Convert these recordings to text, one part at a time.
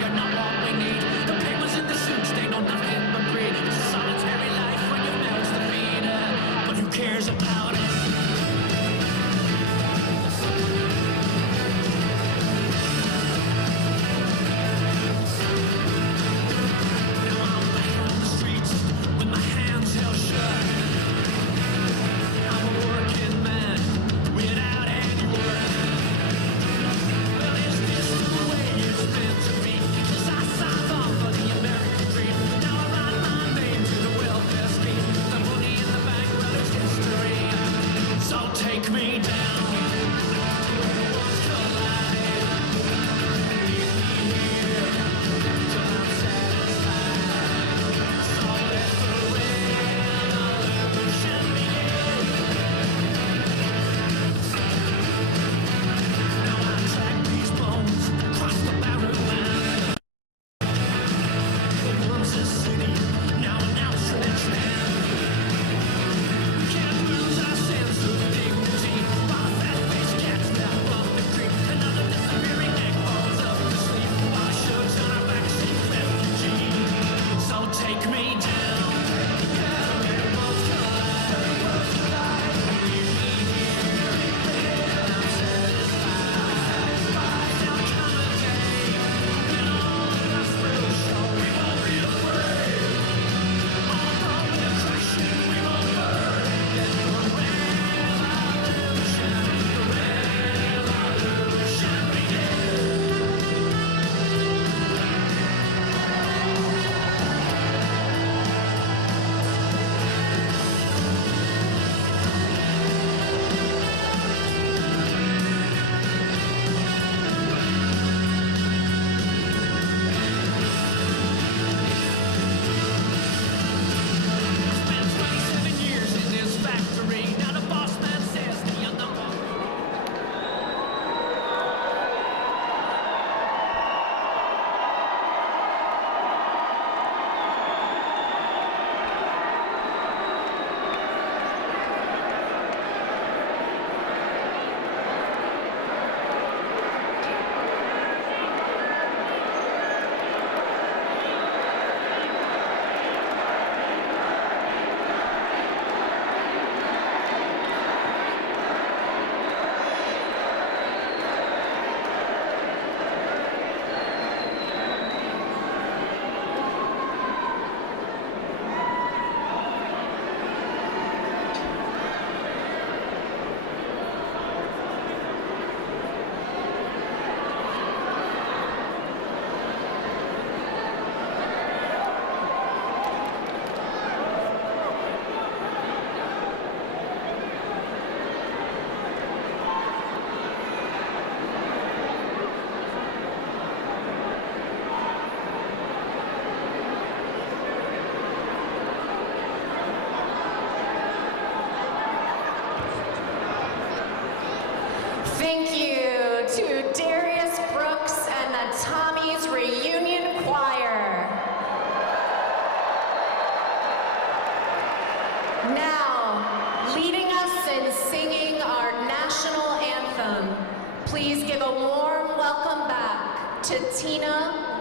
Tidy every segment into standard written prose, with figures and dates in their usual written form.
You're not what we need. The papers in the suits, they know nothing but greed. It's a solitary life when you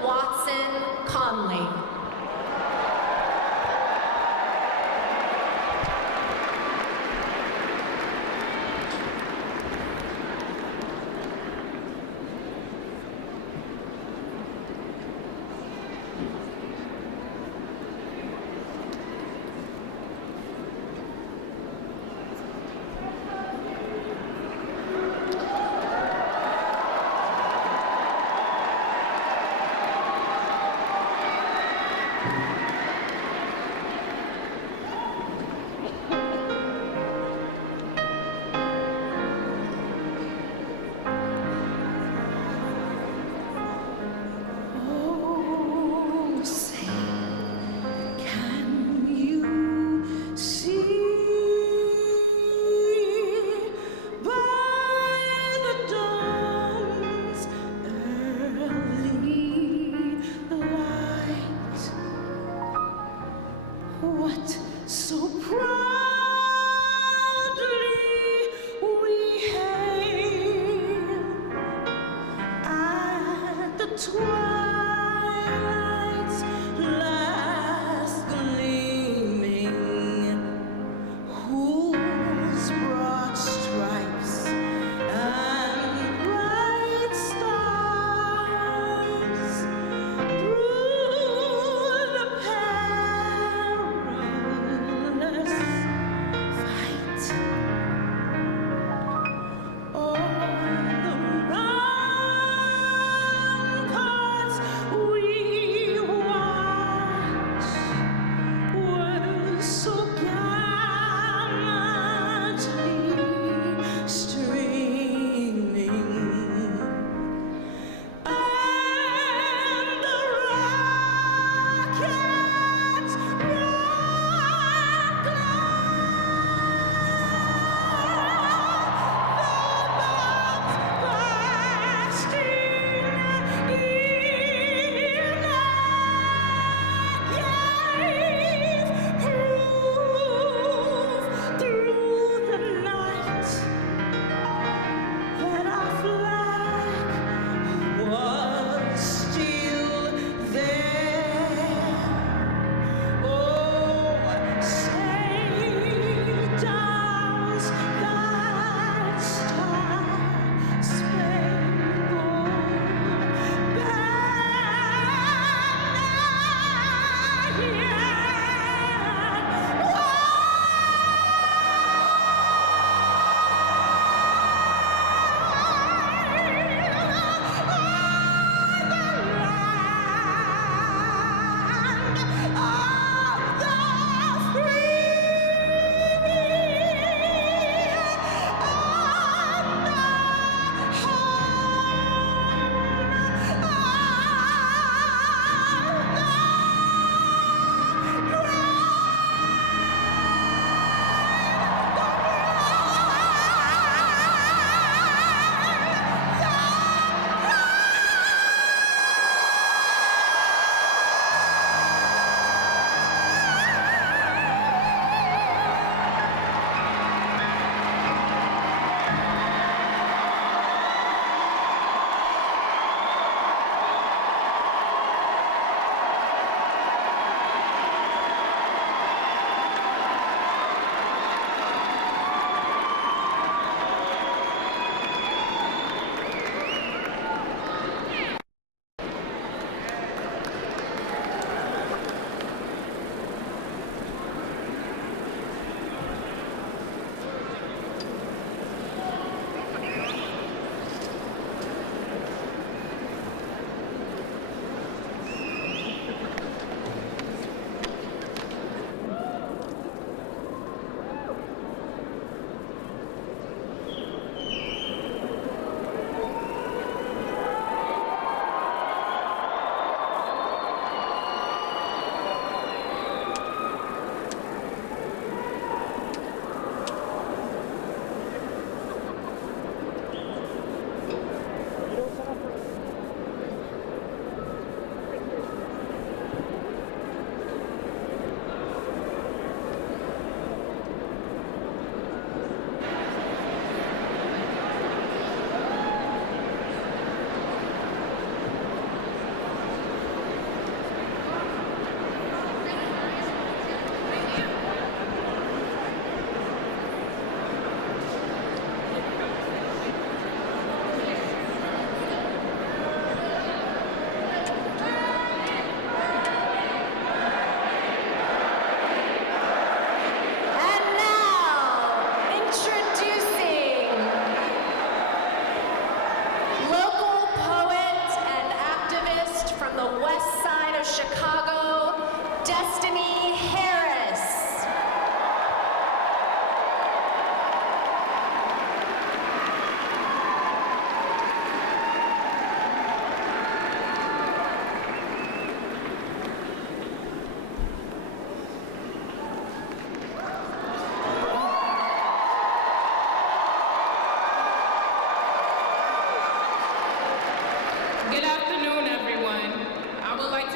Watson Conley. What so proudly we hail at the twilight's last gleaming, whose broad stripes and bright stars through the perilous fight o'er the ramparts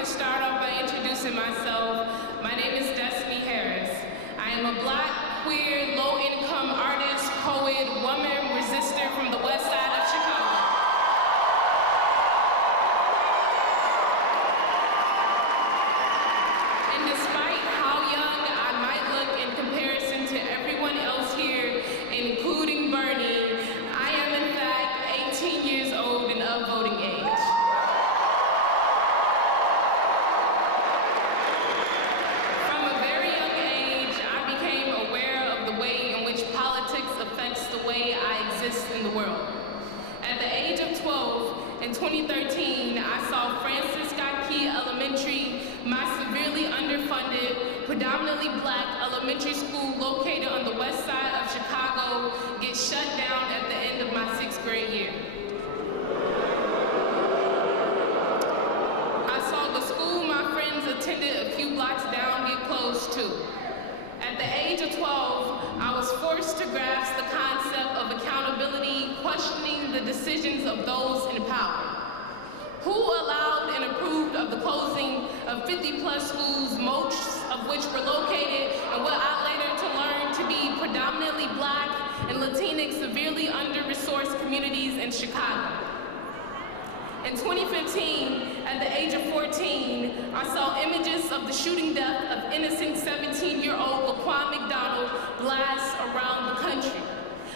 to start off by introducing myself. My name is Destiny Harris. I am a Black, queer, low-income artist, poet, woman, resistor from the west side of Chicago. And despite how young I might look in comparison to everyone else here, including Bernie, I am in fact 18 years old and of voting age. In the world. At the age of 12, in 2013, I saw Francis Scott Key Elementary, my severely underfunded, predominantly Black elementary school located on the west side of Chicago, get shut down at the end of my 6th grade year. I saw the school my friends attended a few blocks down get closed too. At the age of 12, I was forced to grasp the concept of accountability, questioning the decisions of those in power. Who allowed and approved of the closing of 50-plus schools, most of which were located in what I later to learn to be predominantly Black and Latinx severely under-resourced communities in Chicago. In 2015, at the age of 14, I saw images of the shooting death of innocent 17-year-old Laquan McDonald blast around the country.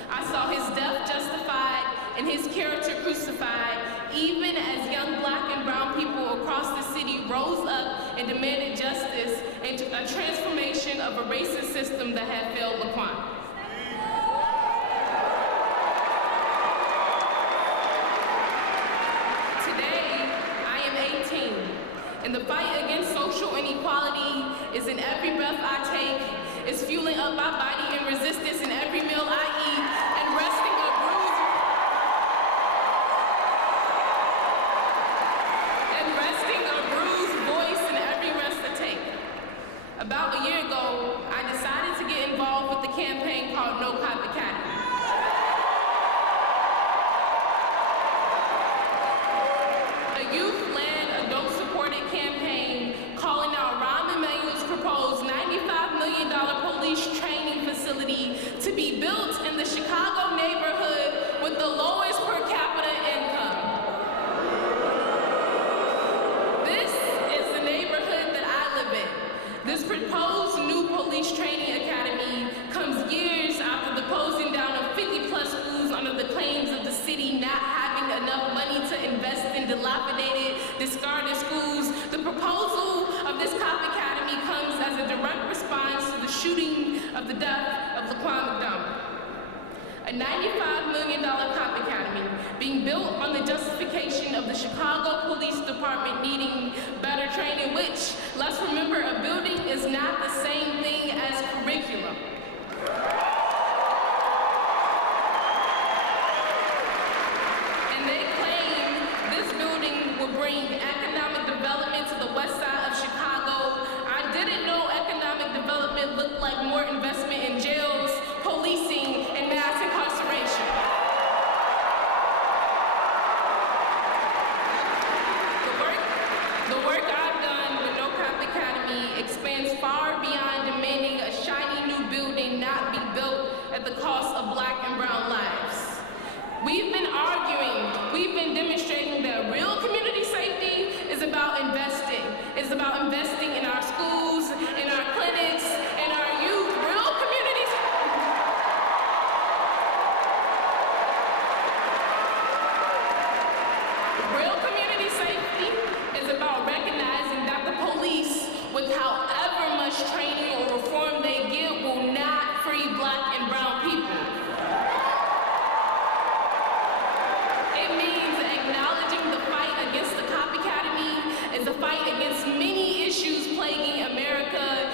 I saw his death justified and his character crucified, even as young Black and brown people across the city rose up and demanded justice and a transformation of a racist system that had failed Laquan. And the fight against social inequality is in every breath I take, is fueling up my body in resistance in every meal I eat, and resting a bruised voice in every rest I take. About a year ago, I decided to get involved with the campaign called No Cop Academy. A youth-led, adult-supported campaign calling out Rahm Emanuel's proposed $95 million police training facility to be built in the Chicago neighborhood with the lowest per capita income. This is the neighborhood that I live in. This proposed new police training academy comes years after the closing down of 50-plus schools under the claims of the city not having enough money to invest in dilapidated, discarded schools. The proposal of this cop academy comes as a direct response to the shooting of the death of Laquan McDonald. A $95 million cop academy being built on the justification of the Chicago Police Department needing better training, which, let's remember, a building is not the same thing as curriculum. And they claim this building will bring economic development to the west side of Chicago. I didn't know economic development looked like more investment in jails, policing, and mass incarceration. The work I've done with No Cop Academy expands far beyond demanding a shiny new building not be built at the cost of Black and brown lives. We've been arguing, we've been demonstrating that real community safety is about investing. It's about investing in our schools, in our clinics, in our youth. Real community safety is about recognizing that the police, with however much training or reform they get, will not free Black and brown people. It means acknowledging the fight against the Cop Academy is a fight against many issues plaguing America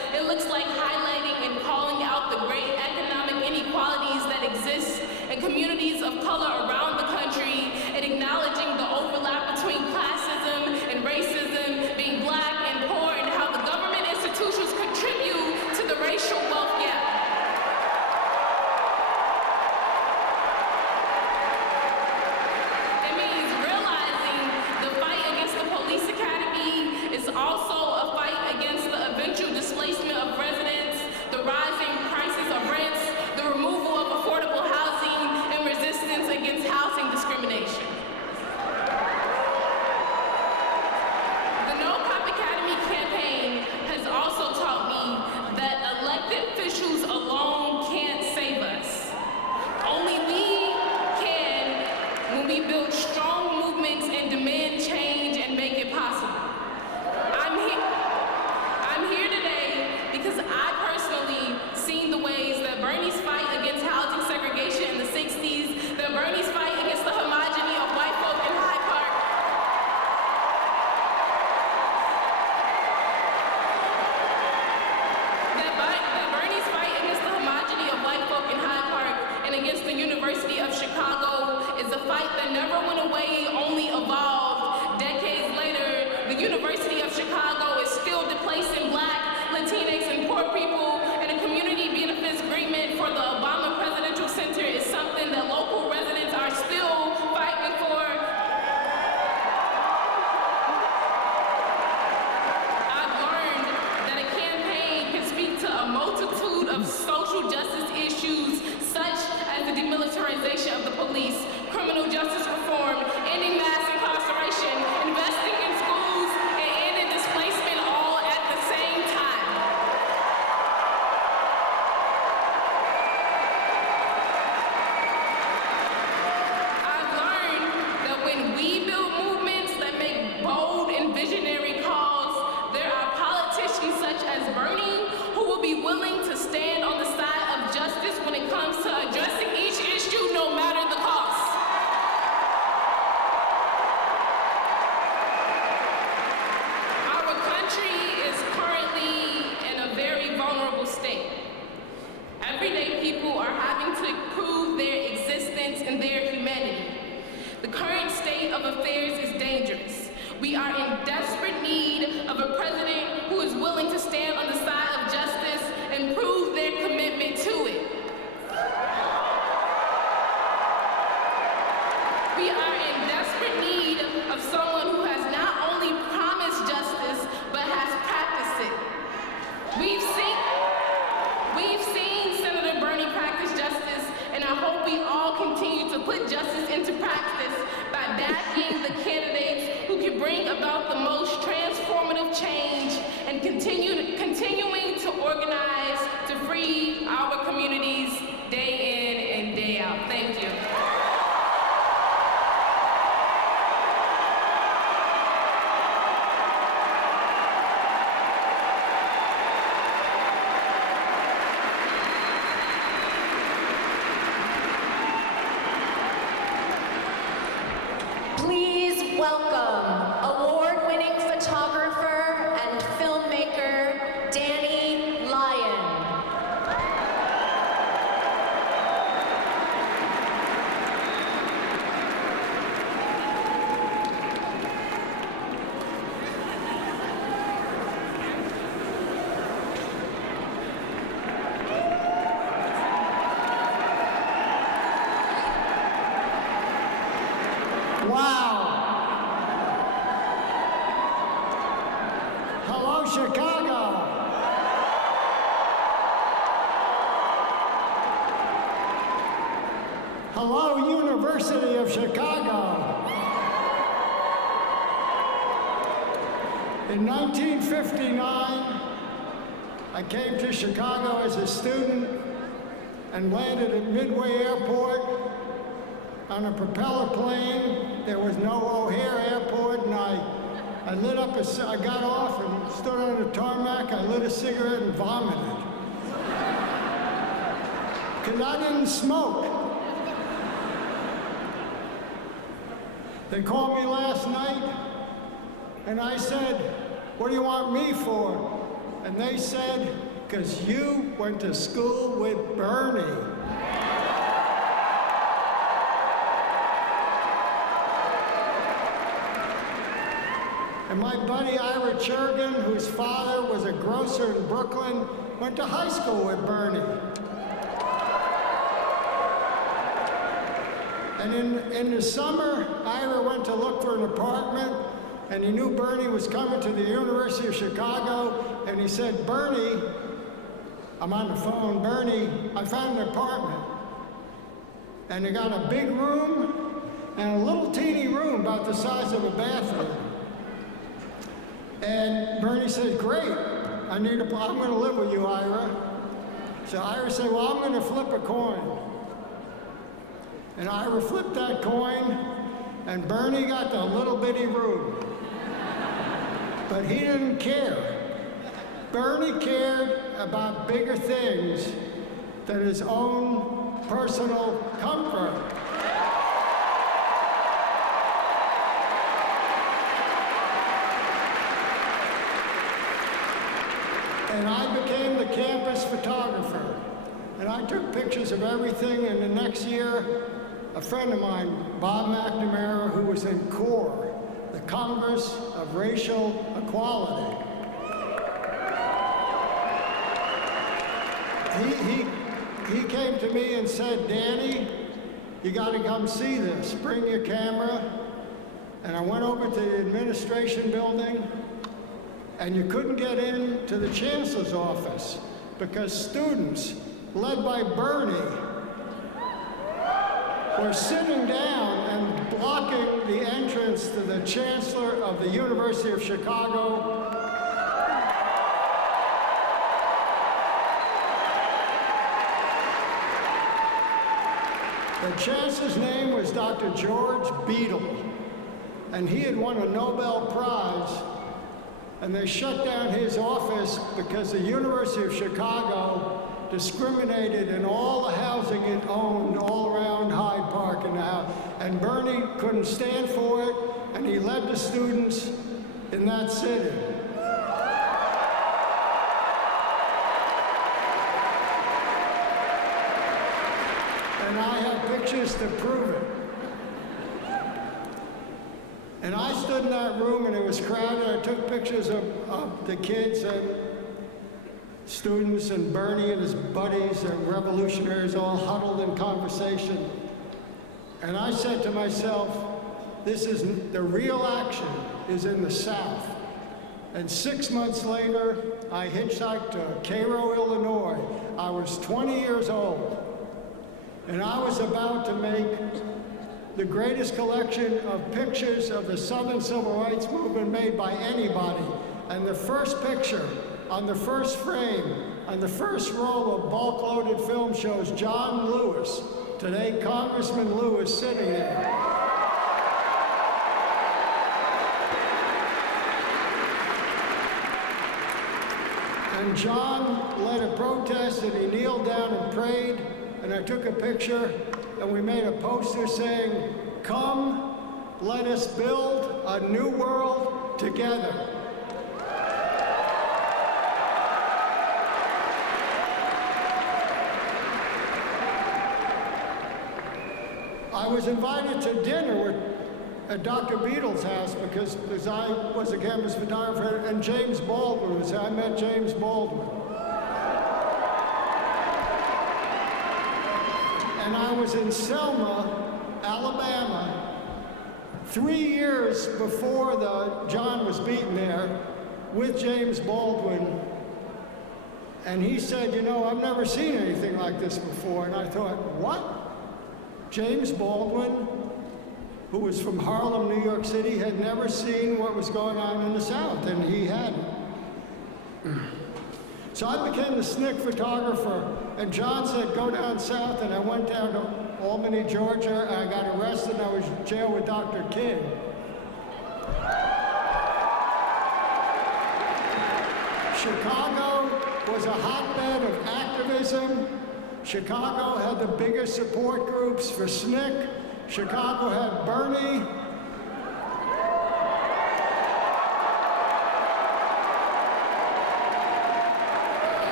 and against the University of Chicago is a fight that never went away, only evolved. Decades later, the University of Chicago is still displacing Black, Latinx, and poor people, and a community benefits agreement for the Obama Presidential Center is something that local residents are still fighting for. I've learned that a campaign can speak to a multitude of social justice issues, such as the demilitarization of the police, criminal justice reform, ending mass incarceration, investing in schools, and ending displacement all at the same time. I've learned that when we build movements that make bold and visionary calls, there are politicians such as Bernie who will be willing to stand on the side of justice when it comes to addressing each issue, no matter the cost. Our country is currently in a very vulnerable state. Everyday people are having to prove their existence and their humanity. The current state of affairs is dangerous. We are in desperate need of a president who is willing to stand on the side of justice and prove their commitment to it. We are in desperate need of someone who has not only promised justice, but has practiced it. We've seen Senator Bernie practice justice, and I hope we all continue to put justice into practice by backing the candidates who can bring about the most transformative change and continuing to organize to free our communities day in and day out. Thank you. Please welcome award-winning photographer and filmmaker Danny Lyon. Wow. Hello, Chicago. Hello, University of Chicago. In 1959, I came to Chicago as a student and landed at Midway Airport on a propeller plane. There was no O'Hare Airport, and I lit up I got off and stood on the tarmac. I lit a cigarette and vomited. Because I didn't smoke. They called me last night, and I said, "What do you want me for?" And they said, "Because you went to school with Bernie." And my buddy Ira Chergin, whose father was a grocer in Brooklyn, went to high school with Bernie. And in the summer, Ira went to look for an apartment, and he knew Bernie was coming to the University of Chicago, and he said, "Bernie," I'm on the phone, "Bernie, I found an apartment." And they got a big room and a little teeny room about the size of a bathroom. And Bernie said, "Great, I'm going to live with you, Ira." So Ira said, "Well, I'm going to flip a coin." And Ira flipped that coin, and Bernie got the little bitty room. But he didn't care. Bernie cared about bigger things than his own personal comfort. And I became the campus photographer. And I took pictures of everything, and the next year, a friend of mine, Bob McNamara, who was in CORE, the Congress of Racial Equality, he came to me and said, Danny, you got to come see this. Bring your camera. And I went over to the administration building, and you couldn't get into the chancellor's office because students, led by Bernie, were sitting down and blocking the entrance to the chancellor of the University of Chicago. The chancellor's name was Dr. George Beadle, and he had won a Nobel Prize, and they shut down his office because the University of Chicago discriminated in all the housing it owned all around Hyde Park and Bernie couldn't stand for it, and he led the students in that sit-in. And I have pictures to prove it. And I stood in that room and it was crowded. I took pictures of the kids and students and Bernie and his buddies and revolutionaries all huddled in conversation. And I said to myself, the real action is in the South. And 6 months later, I hitchhiked to Cairo, Illinois. I was 20 years old. And I was about to make the greatest collection of pictures of the Southern Civil Rights Movement made by anybody. And the first picture, on the first frame, on the first roll of bulk-loaded film shows John Lewis, today Congressman Lewis, sitting there. And John led a protest and he kneeled down and prayed, and I took a picture and we made a poster saying, "Come, let us build a new world together." I was invited to dinner at Dr. Beadle's house because I was a campus photographer, and James Baldwin was there. I met James Baldwin. And I was in Selma, Alabama, 3 years before John was beaten there with James Baldwin. And he said, "You know, I've never seen anything like this before." And I thought, what? James Baldwin, who was from Harlem, New York City, had never seen what was going on in the South, and he hadn't. So I became the SNCC photographer, and John said, "Go down south," and I went down to Albany, Georgia, and I got arrested, and I was in jail with Dr. King. Chicago was a hotbed of activism. Chicago had the biggest support groups for SNCC. Chicago had Bernie.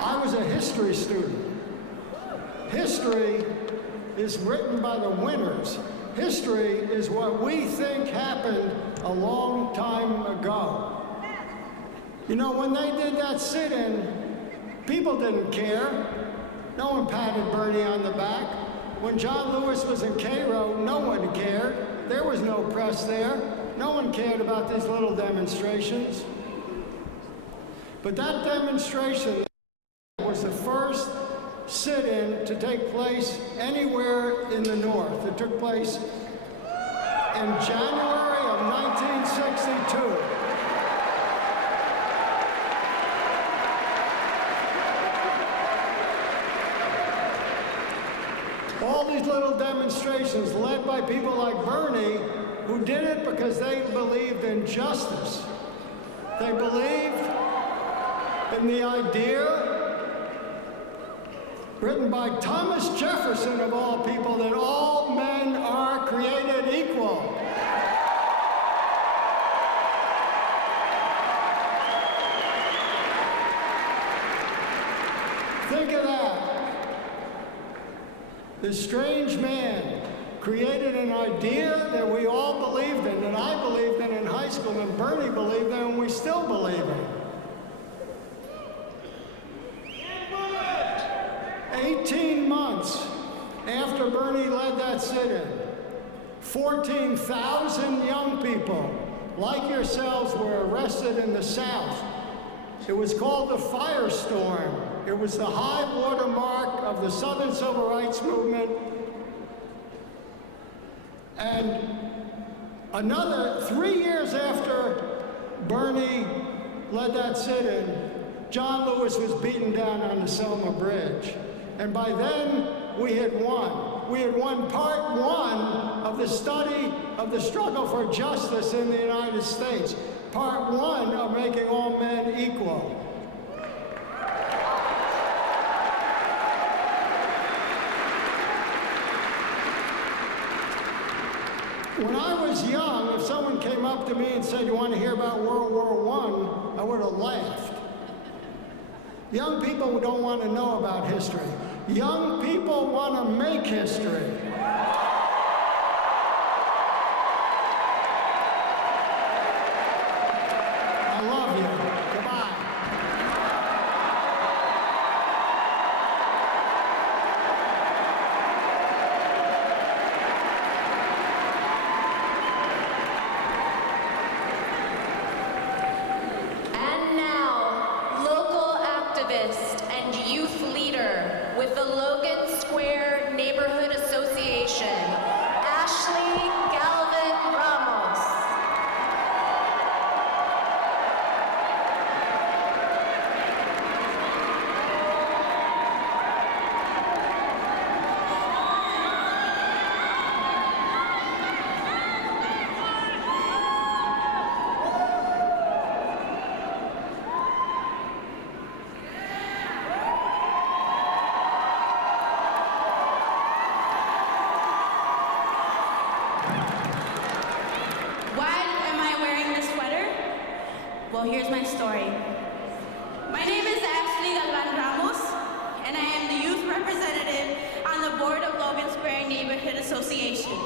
I was a history student. History is written by the winners. History is what we think happened a long time ago. You know, when they did that sit-in, people didn't care. No one patted Bernie on the back. When John Lewis was in Cairo, no one cared. There was no press there. No one cared about these little demonstrations. But that demonstration was the first sit-in to take place anywhere in the North. It took place in January of 1962. All these little demonstrations led by people like Bernie, who did it because they believed in justice. They believed in the idea, written by Thomas Jefferson of all people, that all men are created equal. Think of that. This strange man created an idea that we all believed in, that I believed in high school, and Bernie believed in, and we still believe in. 18 months after Bernie led that sit-in, 14,000 young people like yourselves were arrested in the South. It was called the Firestorm. It was the high water mark of the Southern Civil Rights Movement. And another 3 years after Bernie led that sit-in, John Lewis was beaten down on the Selma Bridge. And by then, we had won. We had won part one of the study of the struggle for justice in the United States. Part one of making all men equal. When I was young, if someone came up to me and said, "You want to hear about World War I would have laughed. Young people don't want to know about history. Young people want to make history. I love you. Goodbye. And now, local activist and youth leader with the Logan Square Neighborhood Association, Ashley Galvin Ramos. Well, here's my story. My name is Ashley Galvan Ramos, and I am the youth representative on the board of Logan Square Neighborhood Association.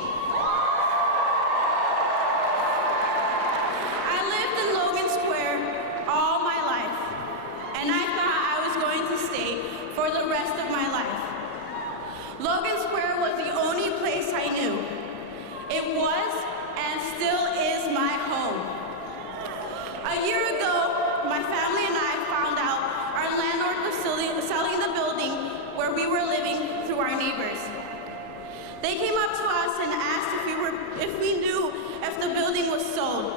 I lived in Logan Square all my life, and I thought I was going to stay for the rest of my life. Logan Square was the only place I knew. It was and still is my home. A year ago, my family and I found out our landlord was selling the building where we were living through our neighbors. They came up to us and asked if we knew if the building was sold.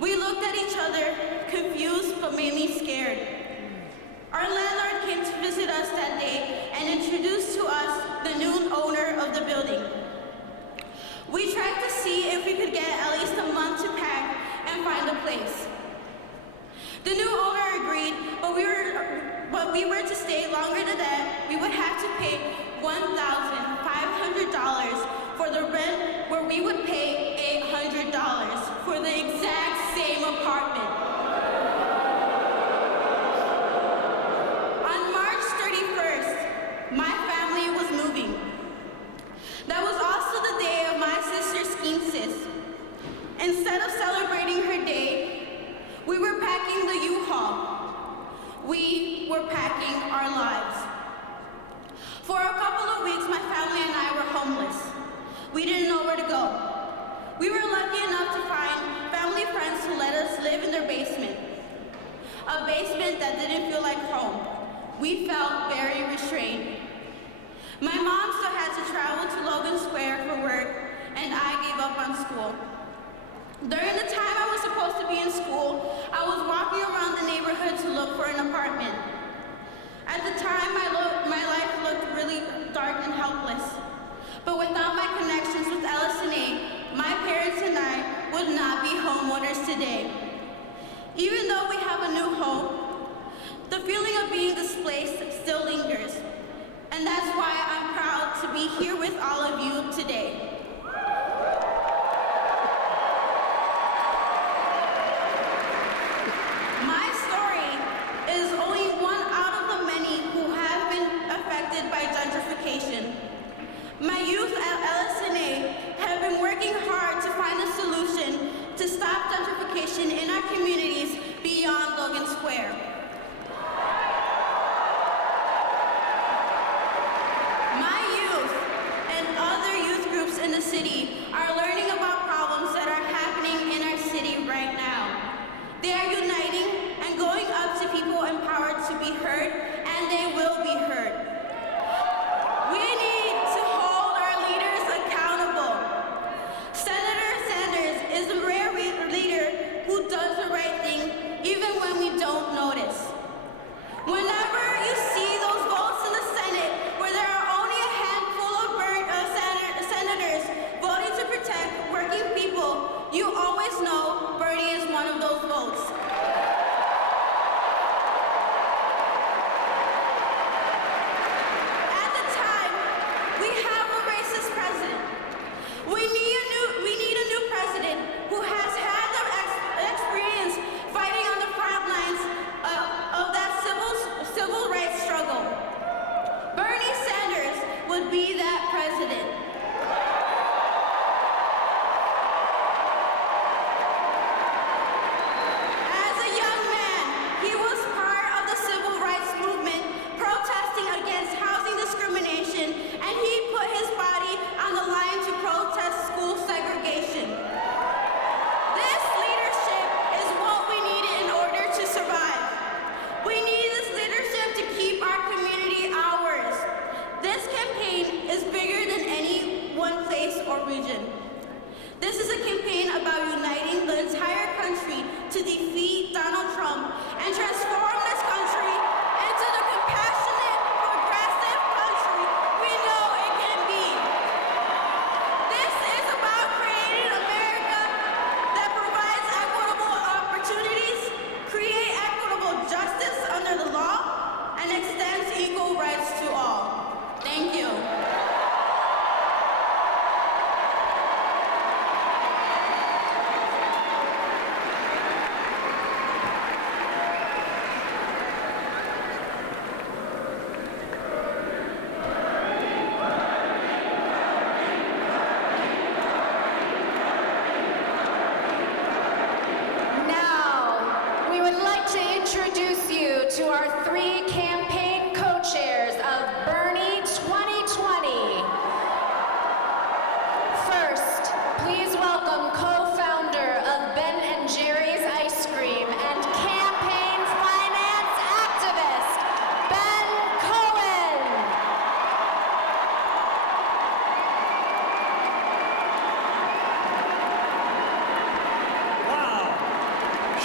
We looked at each other, confused but mainly scared. Our landlord came to visit us that day and introduced to us the new owner of the building. We tried to see if we could get at least a month to pack and find a place. The new owner agreed, but we were to stay longer than that. We would have to pay $1,500 for the rent, where we would pay $800 for the exact same apartment. On March 31st, my family was moving. That was also the day of my sister's census. Instead of celebrating her day, we were packing the U-Haul. We were packing our lives. For a couple of weeks, my family and I were homeless. We didn't know where to go. We were lucky enough to find family friends who let us live in their basement. A basement that didn't feel like home. We felt very restrained. My mom still had to travel to Logan Square for work, and I gave up on school. During the time I was supposed to be in school, I was walking around the neighborhood to look for an apartment. At the time, my life looked really dark and helpless. But without my connections with LS&A, my parents and I would not be homeowners today. Even though we have a new home, the feeling of being displaced still lingers. And that's why I'm proud to be here with all of you today. My story is only one out of the many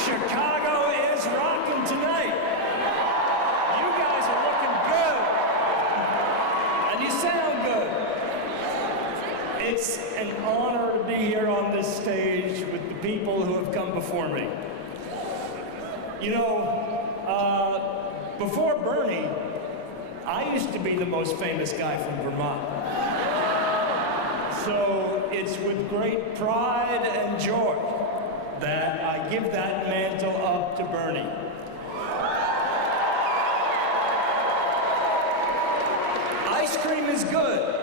Chicago is rocking tonight. You guys are looking good. And you sound good. It's an honor to be here on this stage with the people who have come before me. You know, before Bernie, I used to be the most famous guy from Vermont. So it's with great pride and joy that I give that mantle up to Bernie. Ice cream is good.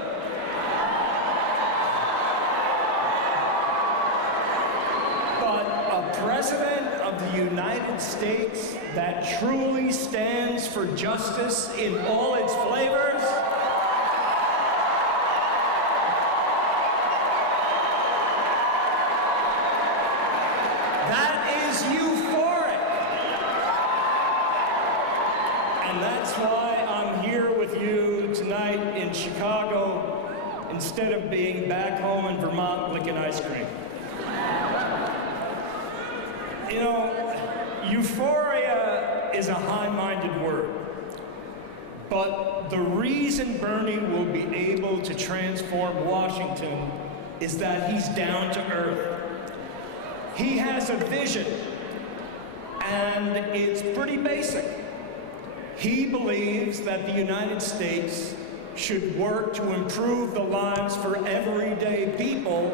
But a president of the United States that truly stands for justice in all its flavors, that is euphoric. And that's why I'm here with you tonight in Chicago instead of being back home in Vermont licking ice cream. You know, euphoria is a high-minded word. But the reason Bernie will be able to transform Washington is that he's down to earth. He has a vision, and it's pretty basic. He believes that the United States should work to improve the lives for everyday people.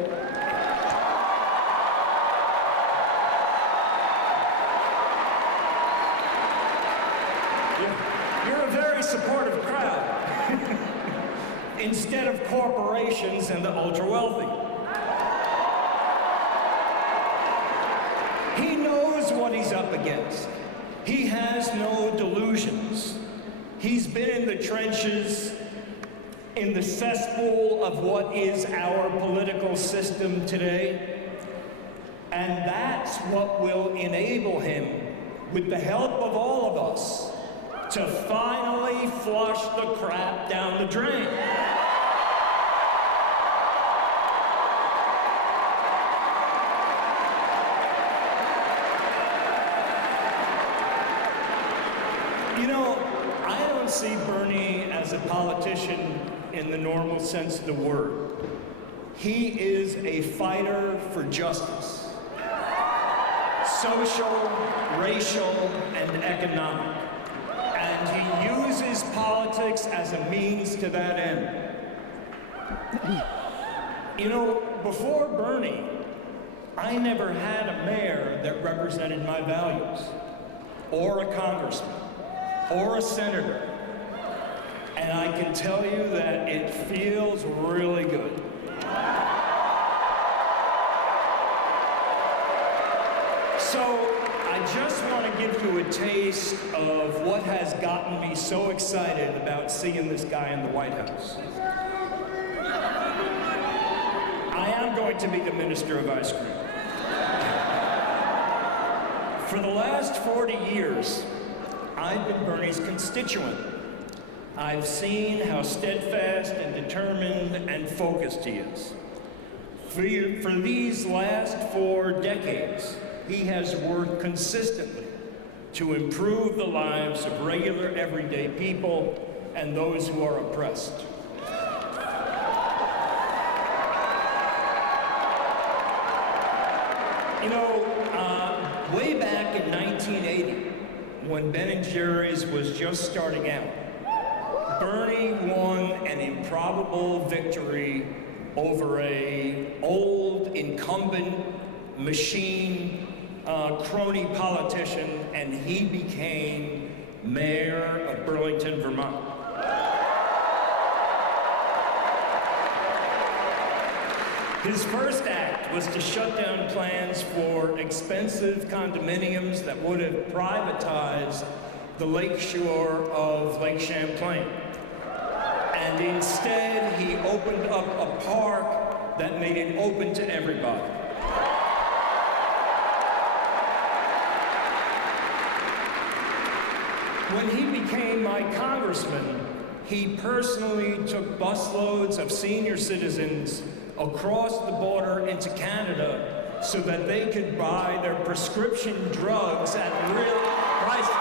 You're a very supportive crowd, instead of corporations and the ultra-wealthy. He knows what he's up against. He has no delusions. He's been in the trenches, in the cesspool of what is our political system today. And that's what will enable him, with the help of all of us, to finally flush the crap down the drain. You know, I don't see Bernie as a politician in the normal sense of the word. He is a fighter for justice. Social, racial, and economic. And he uses politics as a means to that end. You know, before Bernie, I never had a mayor that represented my values, or a congressman, or a senator. And I can tell you that it feels really good. So, I just want to give you a taste of what has gotten me so excited about seeing this guy in the White House. I am going to be the Minister of Ice Cream. For the last 40 years, I've been Bernie's constituent. I've seen how steadfast and determined and focused he is. For these last 4 decades, he has worked consistently to improve the lives of regular, everyday people and those who are oppressed. You know, way back in 1980, when Ben & Jerry's was just starting out, Bernie won an improbable victory over an old incumbent machine crony politician, and he became mayor of Burlington, Vermont. His first act was to shut down plans for expensive condominiums that would have privatized the lakeshore of Lake Champlain. And instead, he opened up a park that made it open to everybody. When he became my congressman, he personally took busloads of senior citizens across the border into Canada so that they could buy their prescription drugs at real prices.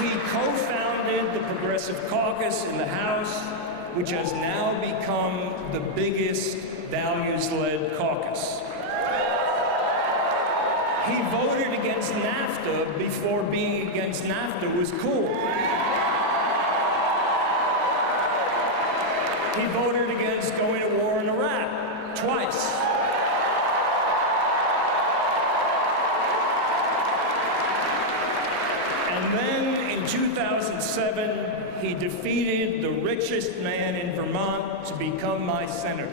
He co-founded the Progressive Caucus in the House, which has now become the biggest values-led caucus. He voted against NAFTA before being against NAFTA was cool. He voted against going to war in Iraq twice. And then in 2007, he defeated the richest man in Vermont to become my senator.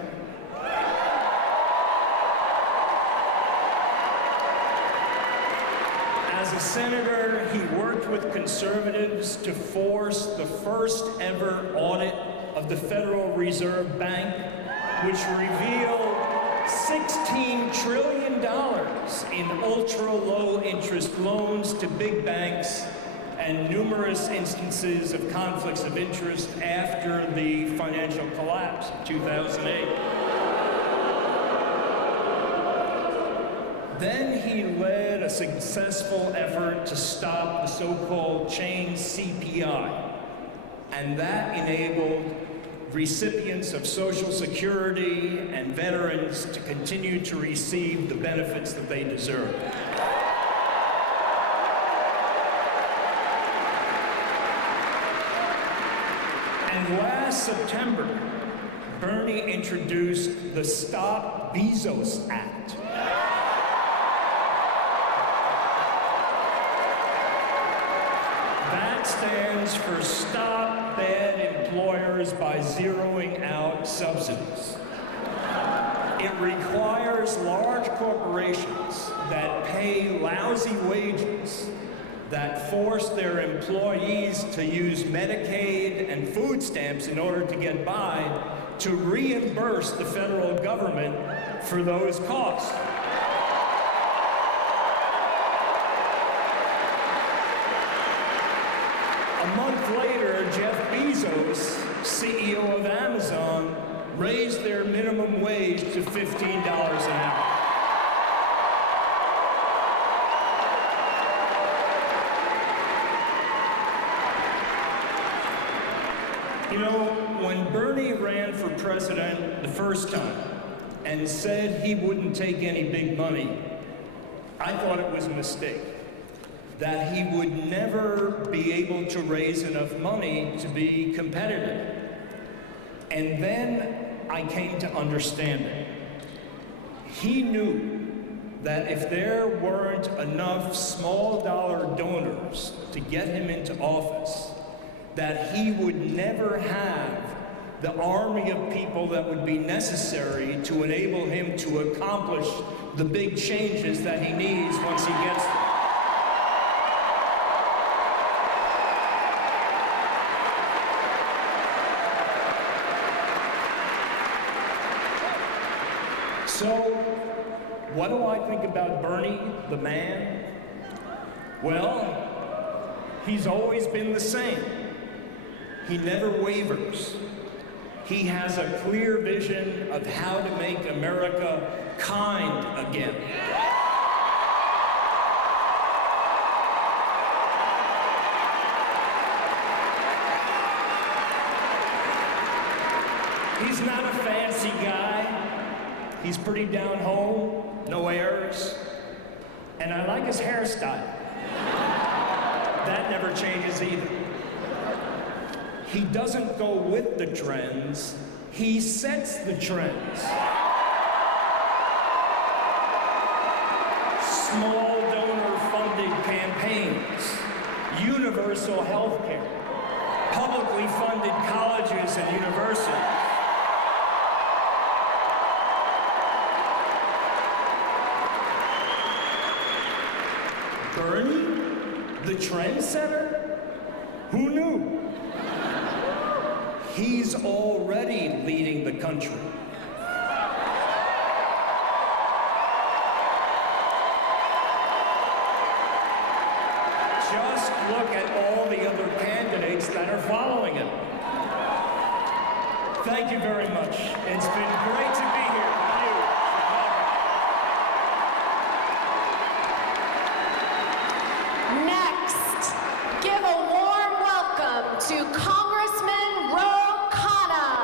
As a senator, he worked with conservatives to force the first ever audit of the Federal Reserve Bank, which revealed $16 trillion in ultra-low interest loans to big banks and numerous instances of conflicts of interest after the financial collapse of 2008. Then he led a successful effort to stop the so-called chain CPI, and that enabled recipients of Social Security and veterans to continue to receive the benefits that they deserve. And last September, Bernie introduced the Stop Bezos Act. That stands for Stop Bad Employers by Zeroing Out Subsidies. It requires large corporations that pay lousy wages, that force their employees to use Medicaid and food stamps in order to get by, to reimburse the federal government for those costs. A month later, Jeff Bezos, CEO of Amazon, raised their minimum wage to $15 an hour. You know, when Bernie ran for president the first time and said he wouldn't take any big money, I thought it was a mistake. That he would never be able to raise enough money to be competitive. And then I came to understand it. He knew that if there weren't enough small dollar donors to get him into office, that he would never have the army of people that would be necessary to enable him to accomplish the big changes that he needs once he gets there. So, what do I think about Bernie, the man? Well, he's always been the same. He never wavers. He has a clear vision of how to make America kind again. He's not a fancy guy. He's pretty down home, no airs. And I like his hairstyle. That never changes either. He doesn't go with the trends, he sets the trends. Small donor-funded campaigns, universal health care, publicly funded colleges and universities. Bernie, the trendsetter? Who knew? He's already leading the country. Just look at all the other candidates that are following him. Thank you very much. It's been great to be here with you, Chicago. Next, give a warm welcome to Congressman Ro Khanna.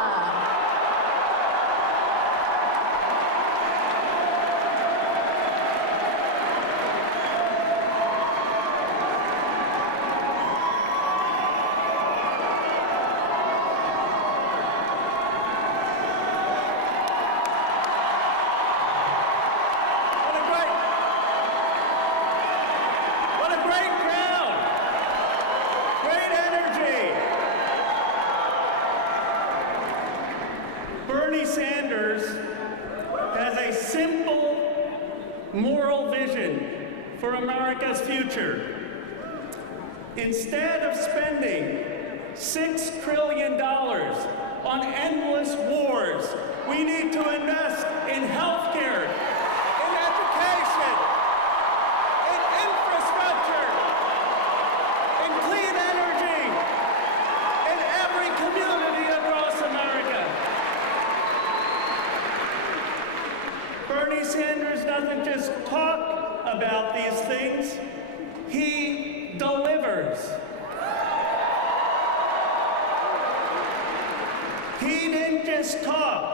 What a great crowd! Great energy! Bernie Sanders has a simple moral vision for America's future. Instead of spending $6 trillion on endless wars, we need to invest in healthcare, in education, in infrastructure, in clean energy, in every community across America. Bernie Sanders doesn't just talk about these things, he delivers. He didn't just talk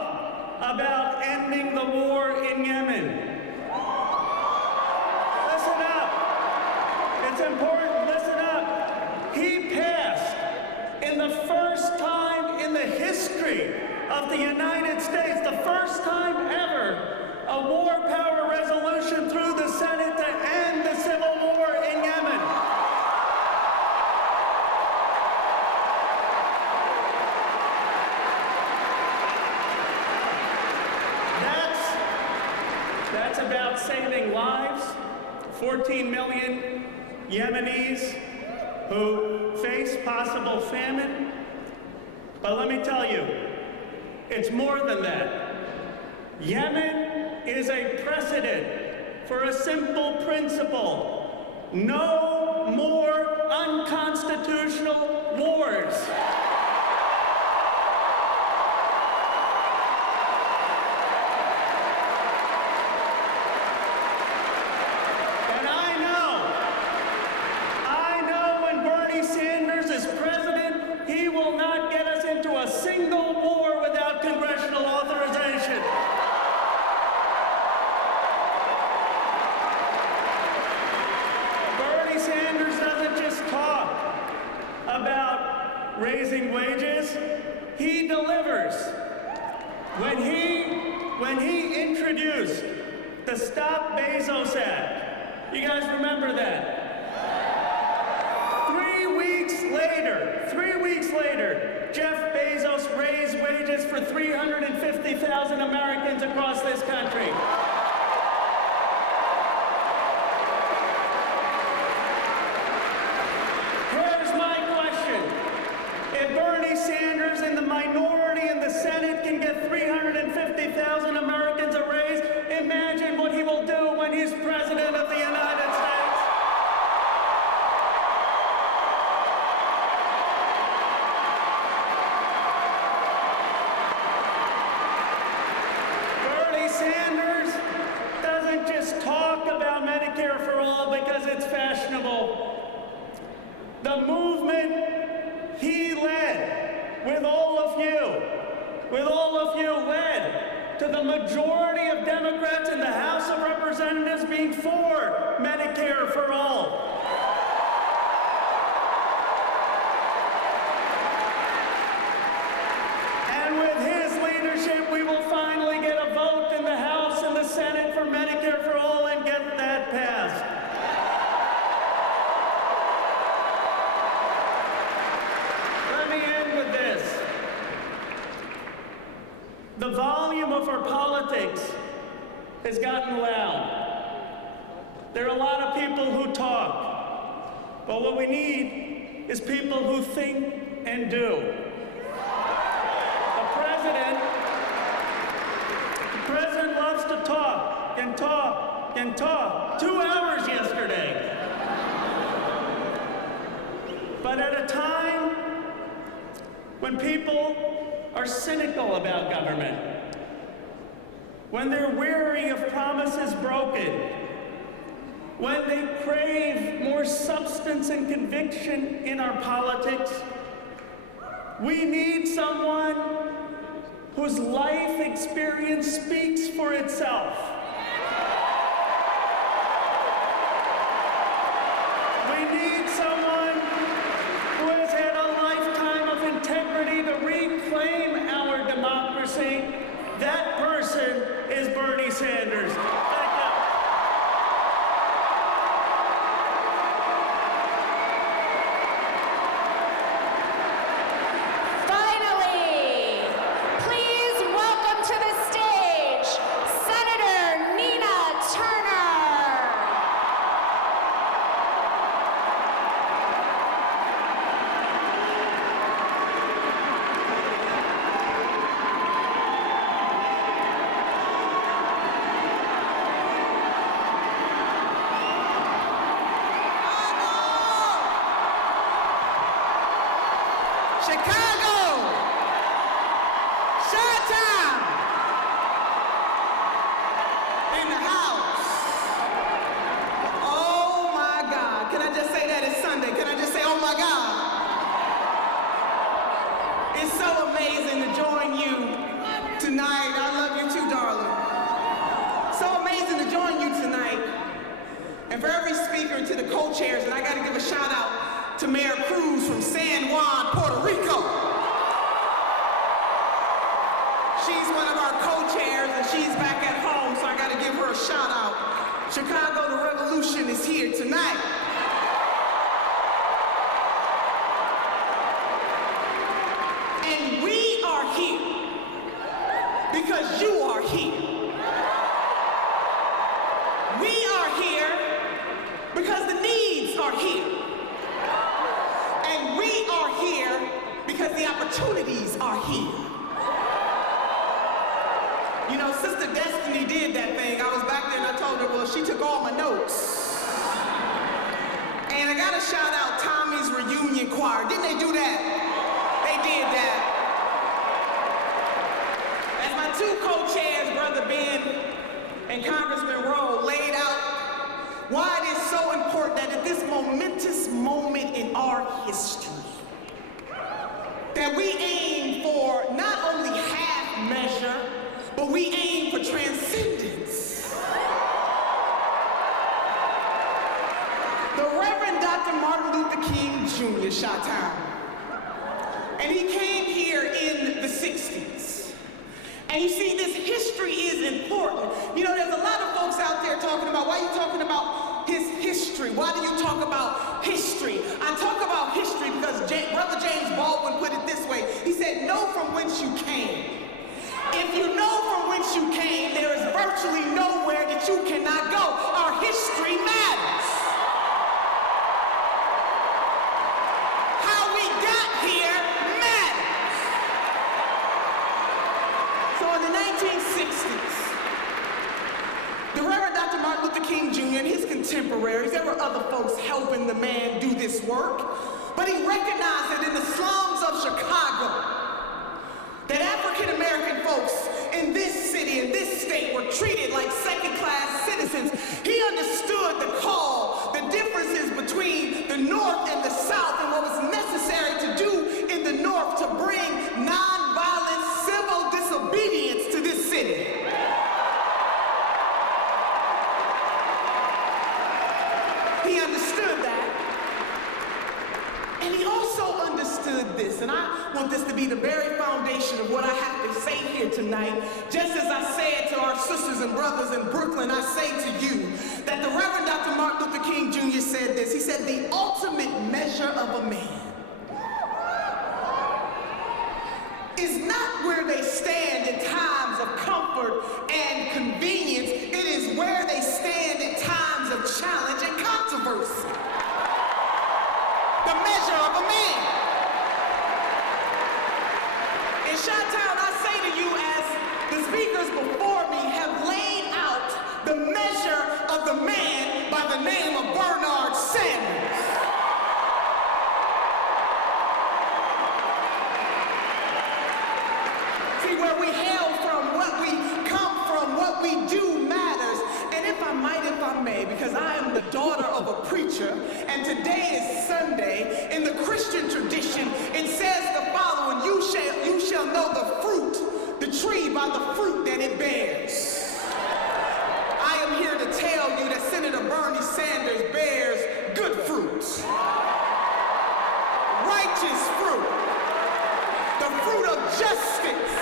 about ending the war in Yemen. Listen up. It's important. Listen up. He passed, in the first time in the history of the United States, the first time ever, a war power resolution through the Senate to end the civil war in Yemen. That's about saving lives. 14 million Yemenis who face possible famine. But let me tell you, it's more than that. Yemen is a precedent for a simple principle: no more unconstitutional wars. And I know when Bernie Sanders is president, he will not get us into a single war without congressional authorization. Bernie Sanders doesn't just talk about raising wages, he delivers. When he introduced the Stop Bezos Act, you guys remember that? 3 weeks later, Jeff Bezos raised wages for 350,000 Americans across this country. Here's my question. If Bernie Sanders and the minority in the Senate can get 350,000 Americans a raise, imagine what he will do when he's president of the United States. Bernie Sanders doesn't just talk about Medicare for all because it's fashionable. The movement he led, with all of you, led to the majority of Democrats in the House of Representatives being for Medicare for all. And with his leadership, we will finally get a vote in the House and the Senate for Medicare for all and get that passed. Let me end with this. The volume of our politics has gotten loud. There are a lot of people who talk, but what we need is people who think and do. The president loves to talk and talk and talk. 2 hours yesterday. But at a time when people are are cynical about government, when they're weary of promises broken, when they crave more substance and conviction in our politics, we need someone whose life experience speaks for itself. We need someone who has had a lifetime of integrity to reclaim our democracy. That person is Bernie Sanders. Thank you. Finally, please welcome to the stage, Senator Nina Turner. Chicago! Chi-town! In the house. Oh my God. Can I just say that it's Sunday? Can I just say, oh my God? It's so amazing to join you tonight. I love you too, darling. So amazing to join you tonight. And for every speaker and to the co-chairs, and I got to give a shout out to Mayor Cruz from San Juan, Puerto Rico. She's one of our co-chairs and she's back at home, so I gotta give her a shout out. Chicago, the revolution is here tonight. And we are here because you are here. We are here because the needs are here. And we are here because the opportunities are here. You know, Sister Destiny did that thing. I was back there and I told her, well, she took all my notes. And I gotta shout out Tommy's Reunion Choir. Didn't they do that? They did that. As my two co-chairs, Brother Ben and Congressman Rowe, laid out why it is so important that at this momentous moment in our history, that we aim for not only half measure, but we aim for transcendence. The Reverend Dr. Martin Luther King Jr. shot time. And he came here in the 60s. And you see, this history is important. You know, there's a lot of folks out there talking about, why are you talking about his history? Why do you talk about history? I talk about history because Brother James Baldwin put it this way. He said, know from whence you came. If you know from whence you came, there is virtually nowhere that you cannot go. Our history matters. How we got here matters. So in the 1960s, the Reverend Dr. Martin Luther King Jr. and his contemporaries, there were other folks helping the man do this work, but he recognized that in the slums of Chicago, that African American folks in this city, in this state, were treated like second-class citizens. He understood the call, the differences between the North and the South, and what was necessary to do in the North to bring nonviolent civil disobedience to this city. He understood that. And he also understood this, and I want this to be the very foundation of what I have to say here tonight. Just as I said to our sisters and brothers in Brooklyn, I say to you that the Reverend Dr. Martin Luther King Jr. said this. He said, the ultimate measure of a man is not where they stand in times of comfort and convenience. It is where they stand in times of challenge and controversy. The measure of a man. In Chi-Town, I say to you, as the speakers before me have laid out the measure of the man by the name of Bernard Sanders. where we hail from, what we come from, what we do matters. And if I might, if I may, because I am the daughter of a preacher, and today is Sunday, in the Christian tradition, it says the following: you shall know the tree by the fruit that it bears. I am here to tell you that Senator Bernie Sanders bears good fruit, righteous fruit, the fruit of justice.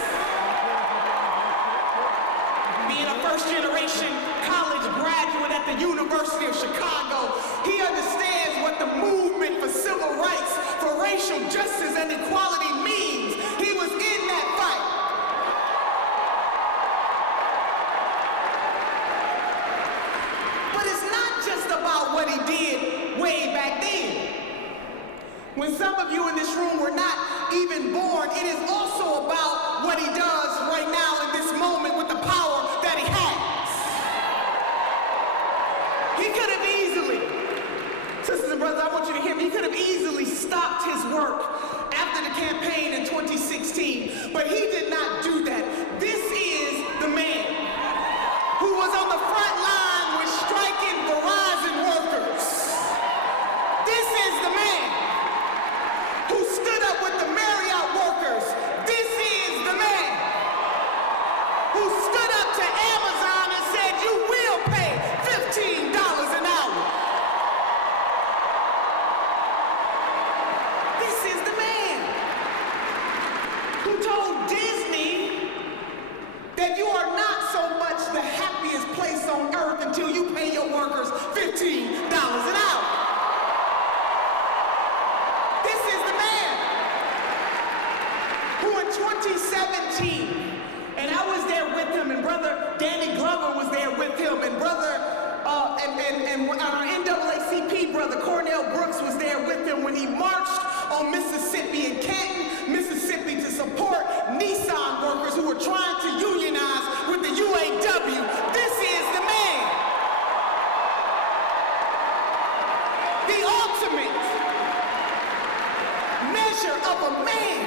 Being a first-generation college graduate at the University of Chicago, he understands what the movement for civil rights, for racial justice and equality means. He was in that fight. But it's not just about what he did way back then. When some of you in this room were not even born, it is also about what he does right now in this moment with the power that he has. He could have easily, sisters and brothers, I want you to hear me, he could have easily stopped his work after the campaign in 2016, but he did not do that. This is the man who was on the front line with striking Verizon workers. This is the man who stood up with the Marriott workers. This is the man who stood up to Amazon and said, you will pay $15 an hour. This is the man who told Disney that you are not so much the happiest place on earth until you pay your workers $15 an hour. This is the man who in 2017, and I was there with him, and Brother Danny Glover was there with him, and our NAACP brother Cornell Brooks was there with him when he marched on Mississippi in Canton, Mississippi, to support Nissan workers who were trying to unionize with the UAW. This is the man. The ultimate measure of a man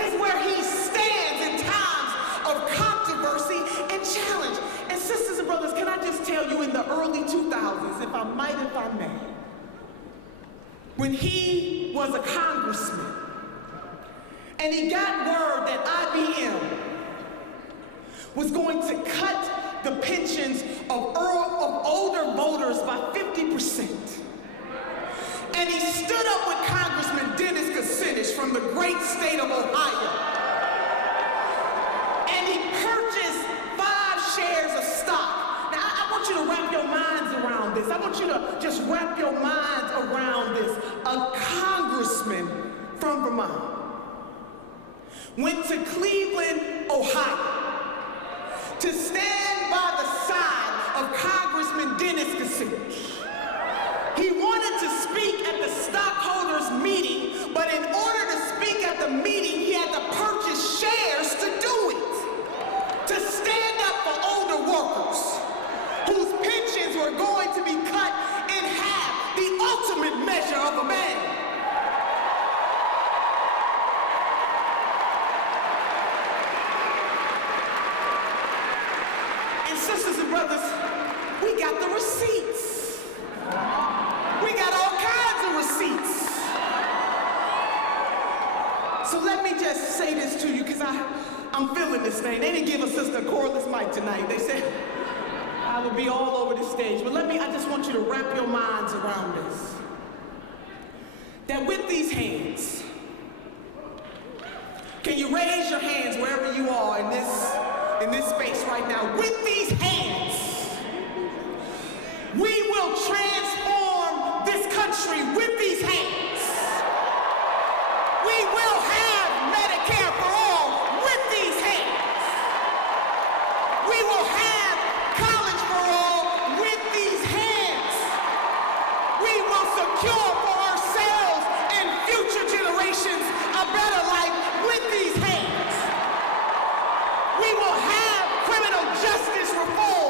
is where he stands in times of controversy and challenge. And sisters and brothers, can I just tell you, in the early 2000s, if I might, if I may, when he was a congressman and he got word that IBM was going to cut the pensions of older voters by 50%. And he stood up with Congressman Dennis Kucinich from the great state of Ohio. And he purchased 5 shares of stock. Now, I want you to wrap your minds around this. I want you to just wrap your minds around this. A congressman from Vermont went to Cleveland, Ohio, to stand by the side of Congressman Dennis Kucinich. He wanted to speak at the stockholders' meeting, but in order to speak at the meeting, he had to purchase shares to do it, to stand up for older workers whose pensions were going to be cut in half, the ultimate measure of a man. And sisters and brothers, we got the receipts. We got all kinds of receipts. So let me just say this to you, because I'm feeling this thing. They didn't give a sister a cordless mic tonight. They said I would be all over the stage. But I just want you to wrap your minds around this. That with these hands, can you raise your hands wherever you are in this space right now? With these hands, we will transform this country. With these hands, we will have Medicare for all. With these hands, we will have college for all. With these hands, we will secure for ourselves and future generations a better life. With these hands, we will have criminal justice reform.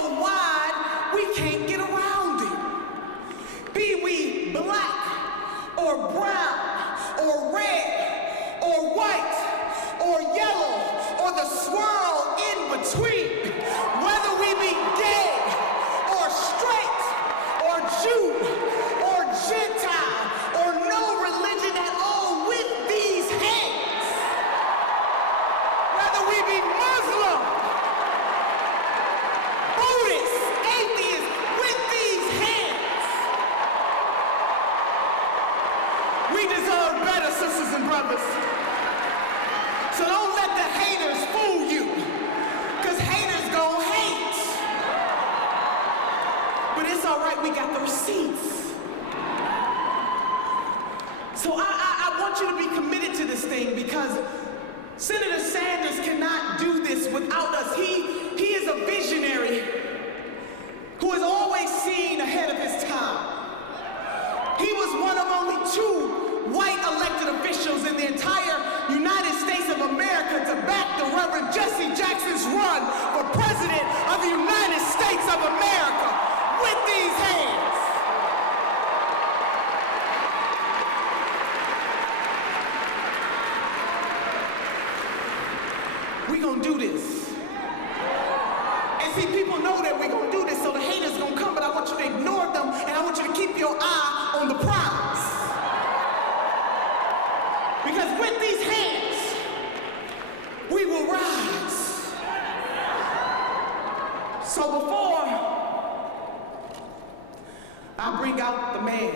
so wide, we can't get around it. Be we black or brown or red or white or yellow or the swirl in between, whether we be gay or straight or Jew or Gentile or no religion at all with these hands, whether we be Muslim, Buddhist, atheist, with these hands, we deserve better, sisters and brothers. So don't let the haters fool you, because haters gon' hate. But it's all right, we got the receipts. So I want you to be committed to this thing, because Senator Sanders cannot do this without us. He is a visionary who has always seen ahead of his time. He was one of only 2 white elected officials in the entire United States of America to back the Reverend Jesse Jackson's run for President of the United States of America with these hands. We gonna do this. And see, people know that we gonna do this, so the haters gonna come, but I want you to ignore them, and I want you to keep your eye on the prize. Because with these hands, we will rise. So before I bring out the man,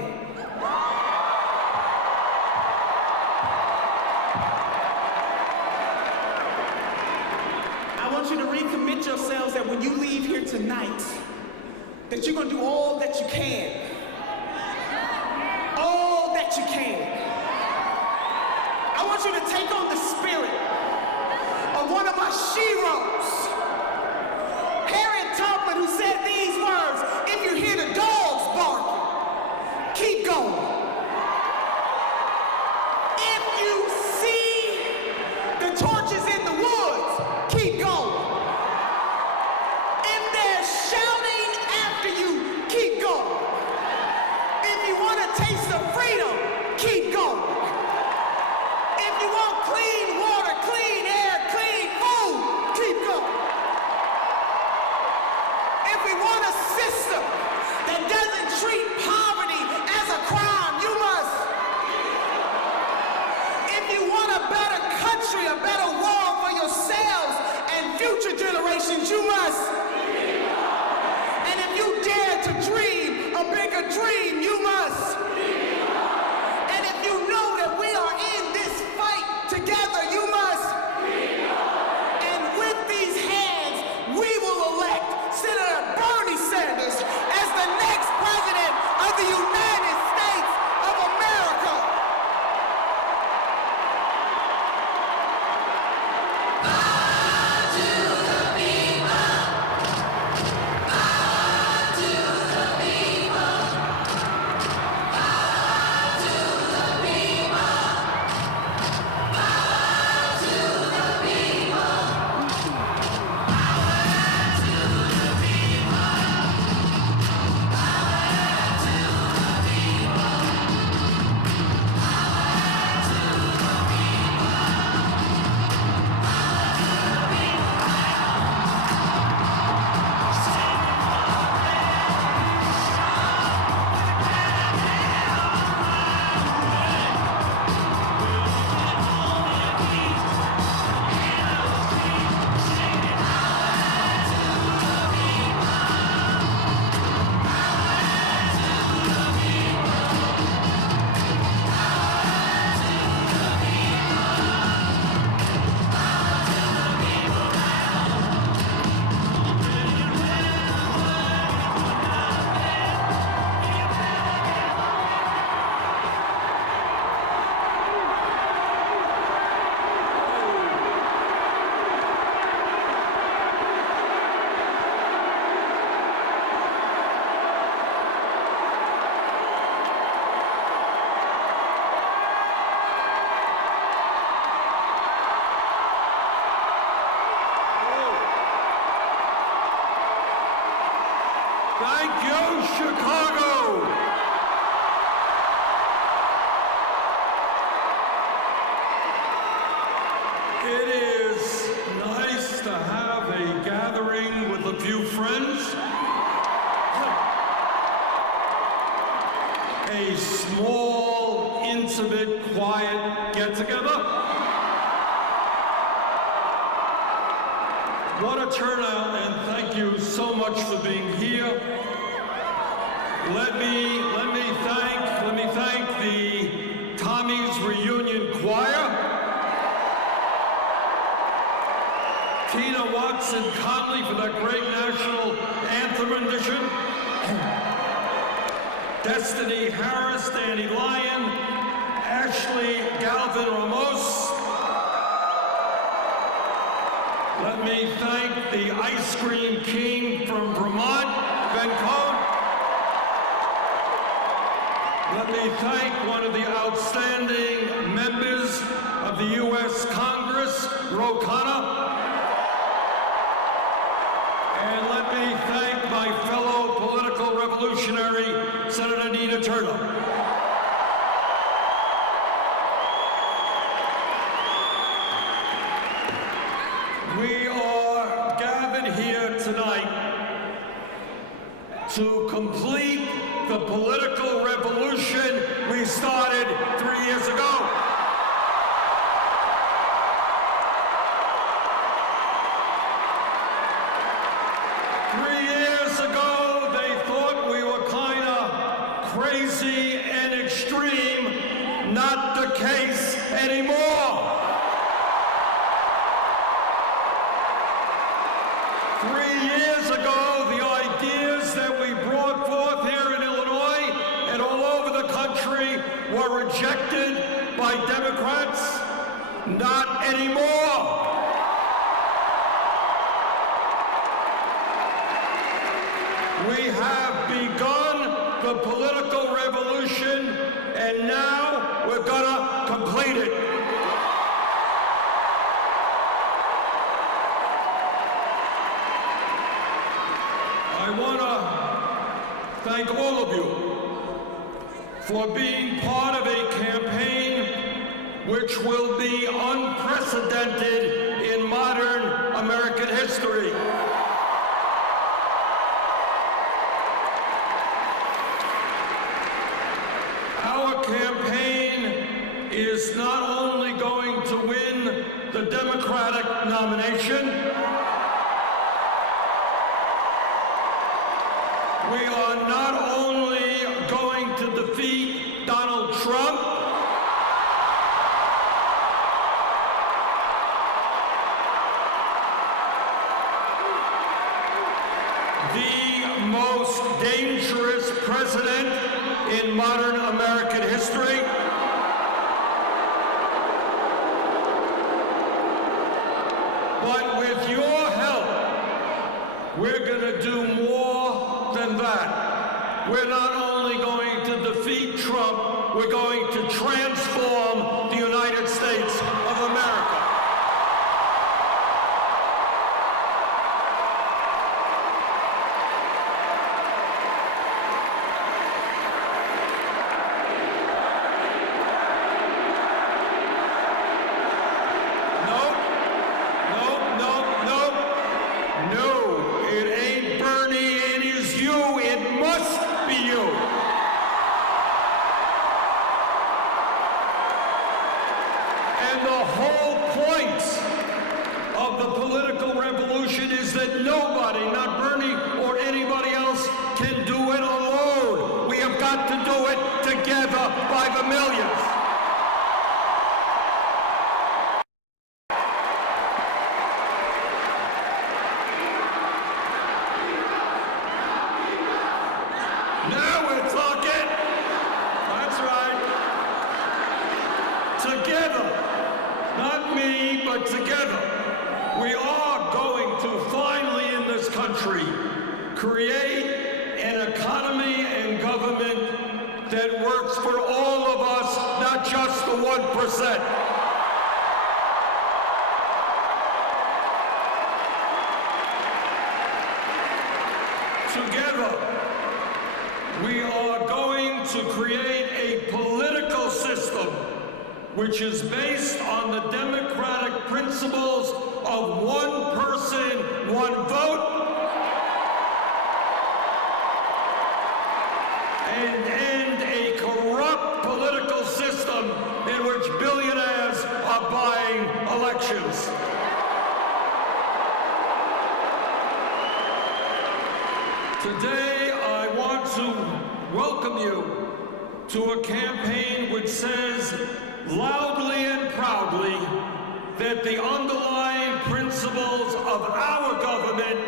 I want you to recommit yourselves that when you leave here tonight, that you're gonna do all that you can. All that you can. I want you to take on the spirit of one of my sheroes, Harriet Tubman, who said these words: if you hear the dogs barking, keep going. If you see the torches in the woods, keep going. If they're shouting after you, keep going. If you want a taste of freedom, keep going. If you want clean water, clean air, clean food, keep going. If we want a system that doesn't treat poverty as a crime, you must. If you want a better country, a better world for yourselves and future generations, you must. And if you dare to dream a bigger dream, you must. And if you know Thank you, Chicago. It is nice to have a gathering with a few friends. A small, intimate, quiet get-together. What a turnout, and thank you so much for being here. Let me thank the Tommy's Reunion Choir. Tina Watson-Conley for that great national anthem rendition. Destiny Harris, Danny Lyon, Ashley Galvin Ramos. Let me thank the Ice Cream King from Vermont, Ben Cohn. Let me thank one of the outstanding members of the U.S. Congress, Ro Khanna. And let me thank my fellow political revolutionary, Senator Nina Turner. We are gathered here tonight to complete the political revolution we started 3 years ago. Crazy and extreme, not the case anymore. 3 years ago, the ideas that we brought forth here in Illinois and all over the country were rejected by Democrats. Not anymore. We have begun the political revolution, and now we're gonna complete it. I wanna thank all of you for being part of a campaign which will be unprecedented in modern American history. Our campaign is not only going to win the Democratic nomination, we are not only going to defeat Donald Trump, the most dangerous president in modern American history. But with your help, we're going to do more than that. We're not only going to defeat Trump, we're going to transform the United States of America. Create an economy and government that works for all of us, not just the 1%. together, we are going to create a political system which is based on the democratic principles of one person, one vote, and end a corrupt political system in which billionaires are buying elections. Today, I want to welcome you to a campaign which says loudly and proudly that the underlying principles of our government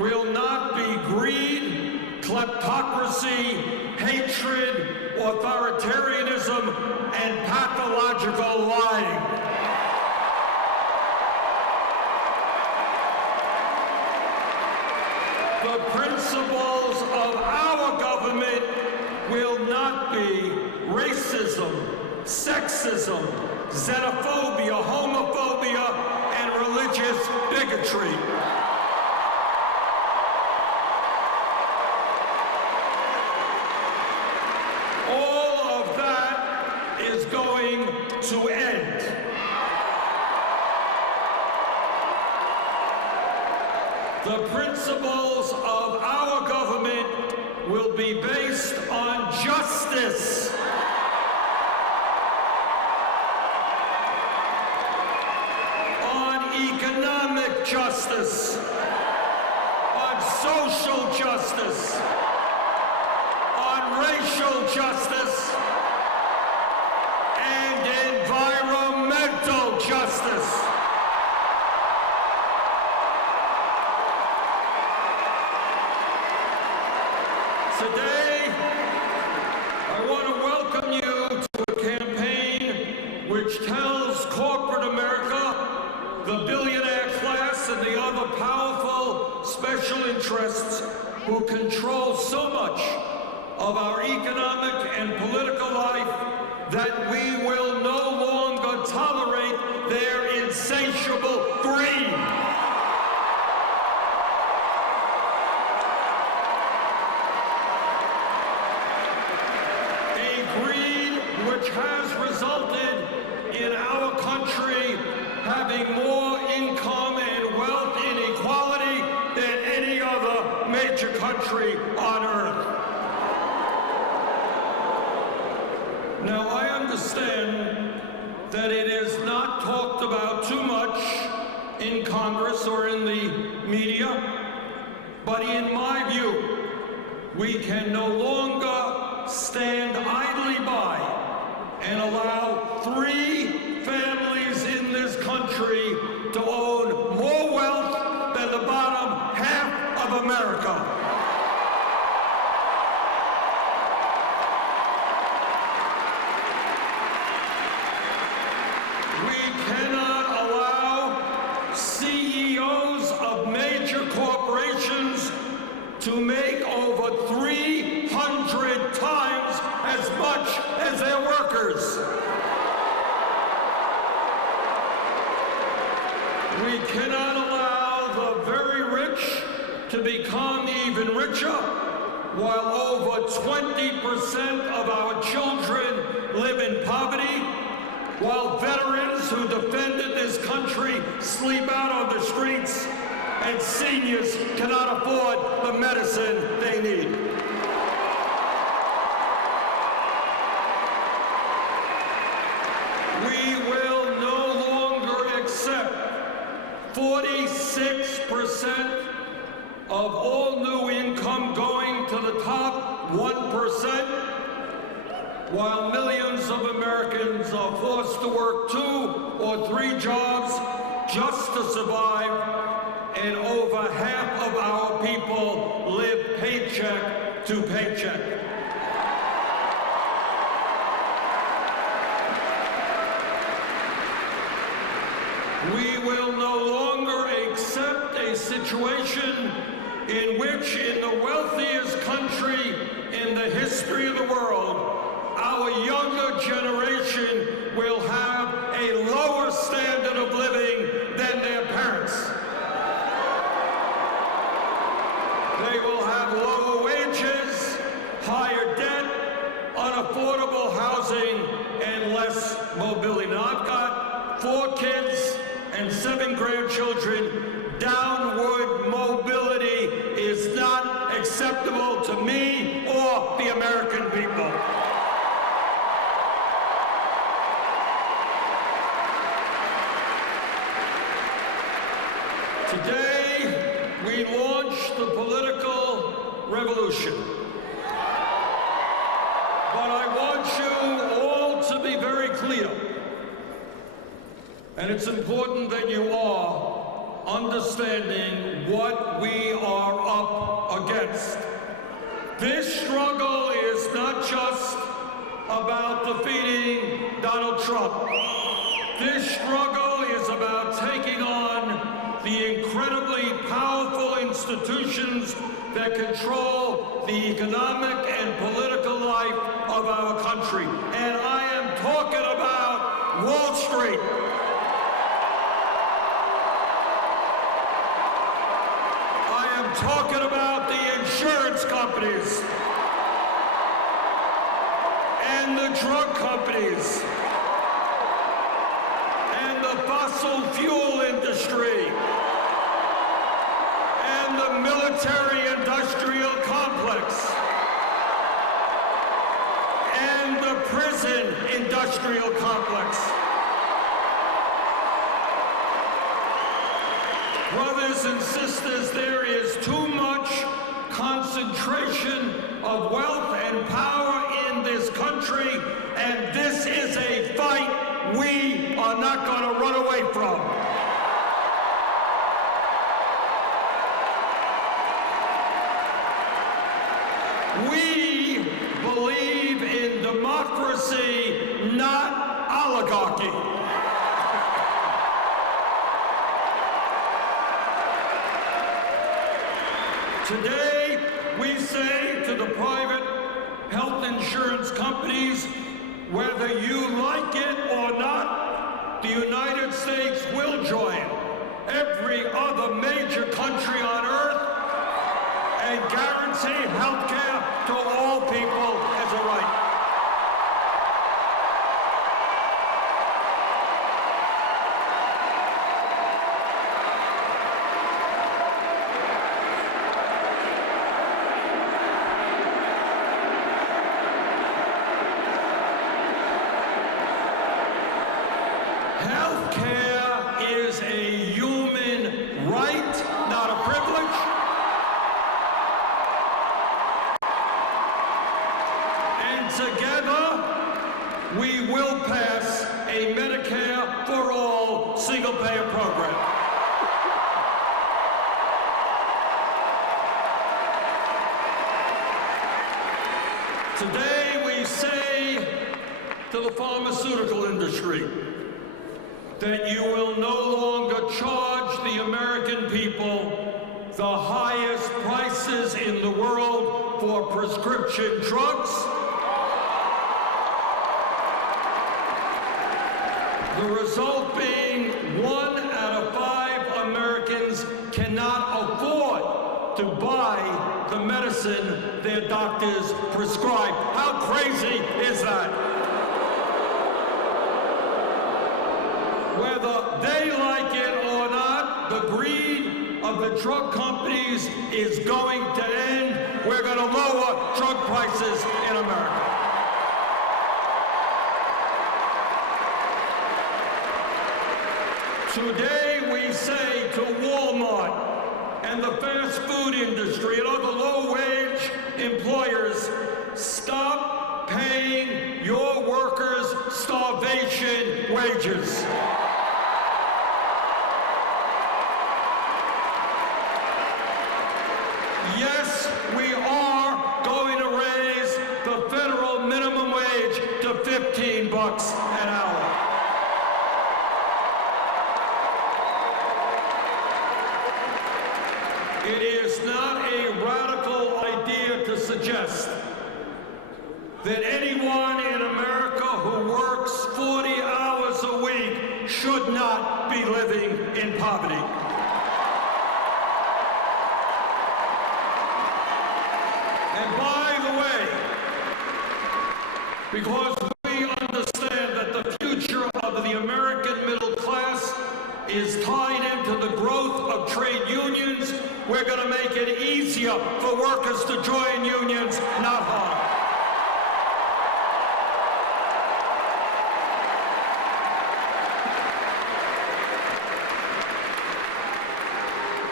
will not be greed, kleptocracy, hatred, authoritarianism, and pathological lying. The principles of our government will not be racism, sexism, xenophobia, homophobia, and religious bigotry. All of that is going to end. The principles of our government will be based on justice. On economic justice. On social justice. On racial justice. And environmental justice. Today, I want to welcome you to a campaign which tells corporate America, the billionaire class, and the other powerful special interests who control so much of our economic and political life that we will no longer tolerate their insatiable greed. Which has resulted in our country having more income and wealth inequality than any other major country on earth. Now, I understand that it is not talked about too much in Congress or in the media, but in my view, we can no longer stand idly by and allow 3 families in this country to own more wealth than the bottom half of America. We cannot allow CEOs of major corporations to make over 300 times as much as their workers. We cannot allow the very rich to become even richer, while over 20% of our children live in poverty, while veterans who defended this country sleep out on the streets, and seniors cannot afford the medicine they need. We will no longer accept 46% of all new income going to the top 1%, while millions of Americans are forced to work 2 or 3 jobs just to survive, and over half of our people live paycheck to paycheck. We will no longer accept a situation in which, in the wealthiest country in the history of the world, our younger generation will have a lower standard of living than their parents. They will have lower wages, higher debt, unaffordable housing, and less mobility. Now, I've got 4 kids and 7 grandchildren. Downward mobility is not acceptable to me or the American people. Today, we launch the political revolution. But I want you all to be very clear, and it's important that you are understanding what we are up against. This struggle is not just about defeating Donald Trump. This struggle is about taking on the incredibly powerful institutions that control the economic and political life of our country. And I am talking about Wall Street. I am talking about the insurance companies and the drug companies and the fossil fuel industry and the military-industrial complex and the prison-industrial complex. Brothers and sisters, there is too much concentration of wealth and power in this country, and this is a fight we are not going to run away from. We believe in democracy, not oligarchy. Today, we say to the private health insurance companies, whether you like it or not, the United States will join every other major country on earth and guarantee health care to all people as a right. Health care is a human right, not a privilege. And together, we will pass a Medicare for all single-payer program. Today, we say to the pharmaceutical industry that you will no longer charge the American people the highest prices in the world for prescription drugs. The result being 1 out of 5 Americans cannot afford to buy the medicine their doctors prescribe. How crazy is that? Whether they like it or not, the greed of the drug companies is going to end. We're going to lower drug prices in America. Today we say to Walmart and the fast food industry and other low-wage employers, stop paying your workers starvation wages. Yes, we are going to raise the federal minimum wage to $15 an hour. It is not a radical idea to suggest that anyone in America who works 40 hours a week should not be living in poverty. because we understand that the future of the American middle class is tied into the growth of trade unions. We're going to make it easier for workers to join unions, not harder.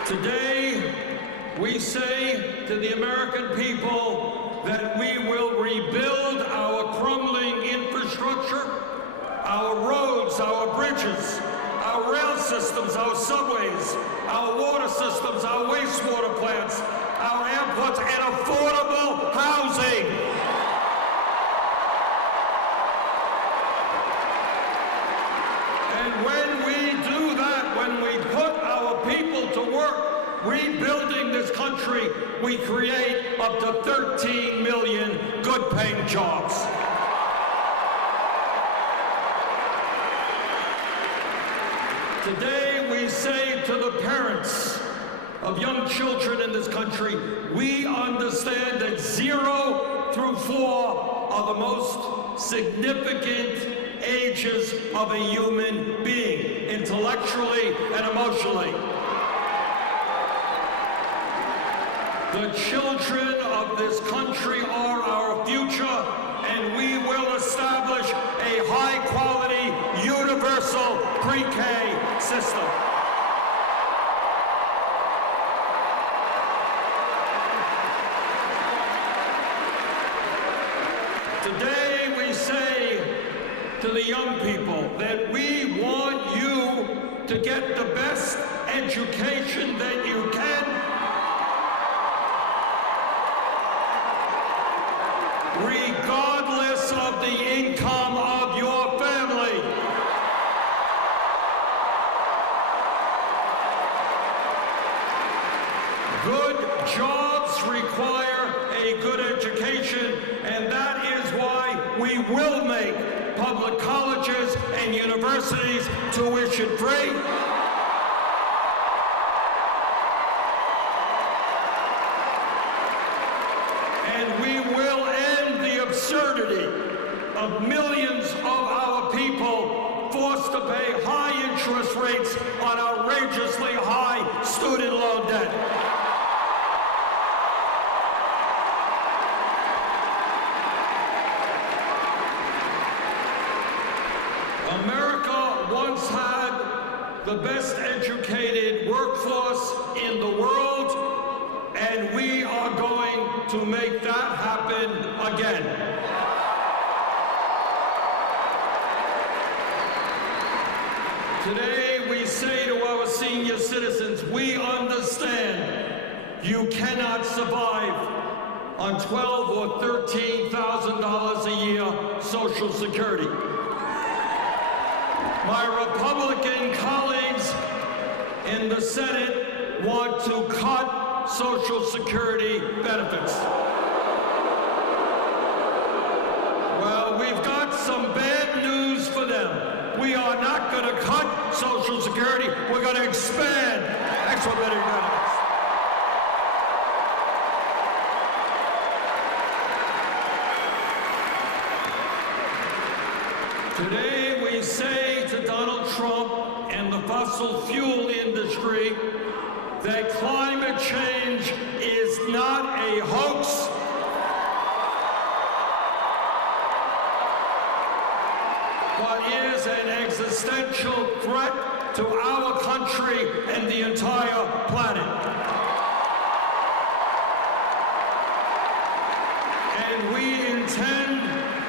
Today, we say to the American people that we will rebuild our crumbling infrastructure, our roads, our bridges, our rail systems, our subways, our water systems, our wastewater plants, our airports, and affordable housing. And when we do that, when we put our people to work rebuilding this country, we create up to 13 million good-paying jobs. Today, we say to the parents of young children in this country, we understand that 0 through 4 are the most significant ages of a human being, intellectually and emotionally. The children of this country are our future, and we will establish a high-quality, universal pre-K system. Today, we say to the young people that we want you to get the best education that you can, regardless of the income of your family. Good jobs require a good education, and that is why we will make public colleges and universities tuition-free. And we will end the absurdity of millions of our people forced to pay high interest rates on outrageously high student loan debt. America once had the best educated workforce in the world, and we are going to make that happen again. Today, we say to our senior citizens, we understand you cannot survive on $12,000 or $13,000 a year Social Security. My Republican colleagues in the Senate want to cut Social Security benefits. Well, we've got some bad news for them. We are not going to cut Social Security. We're going to expand expedited benefits. Today, we say to Donald Trump and the fossil fuel industry that climate change is not a hoax. But is an existential threat to our country and the entire planet. And we intend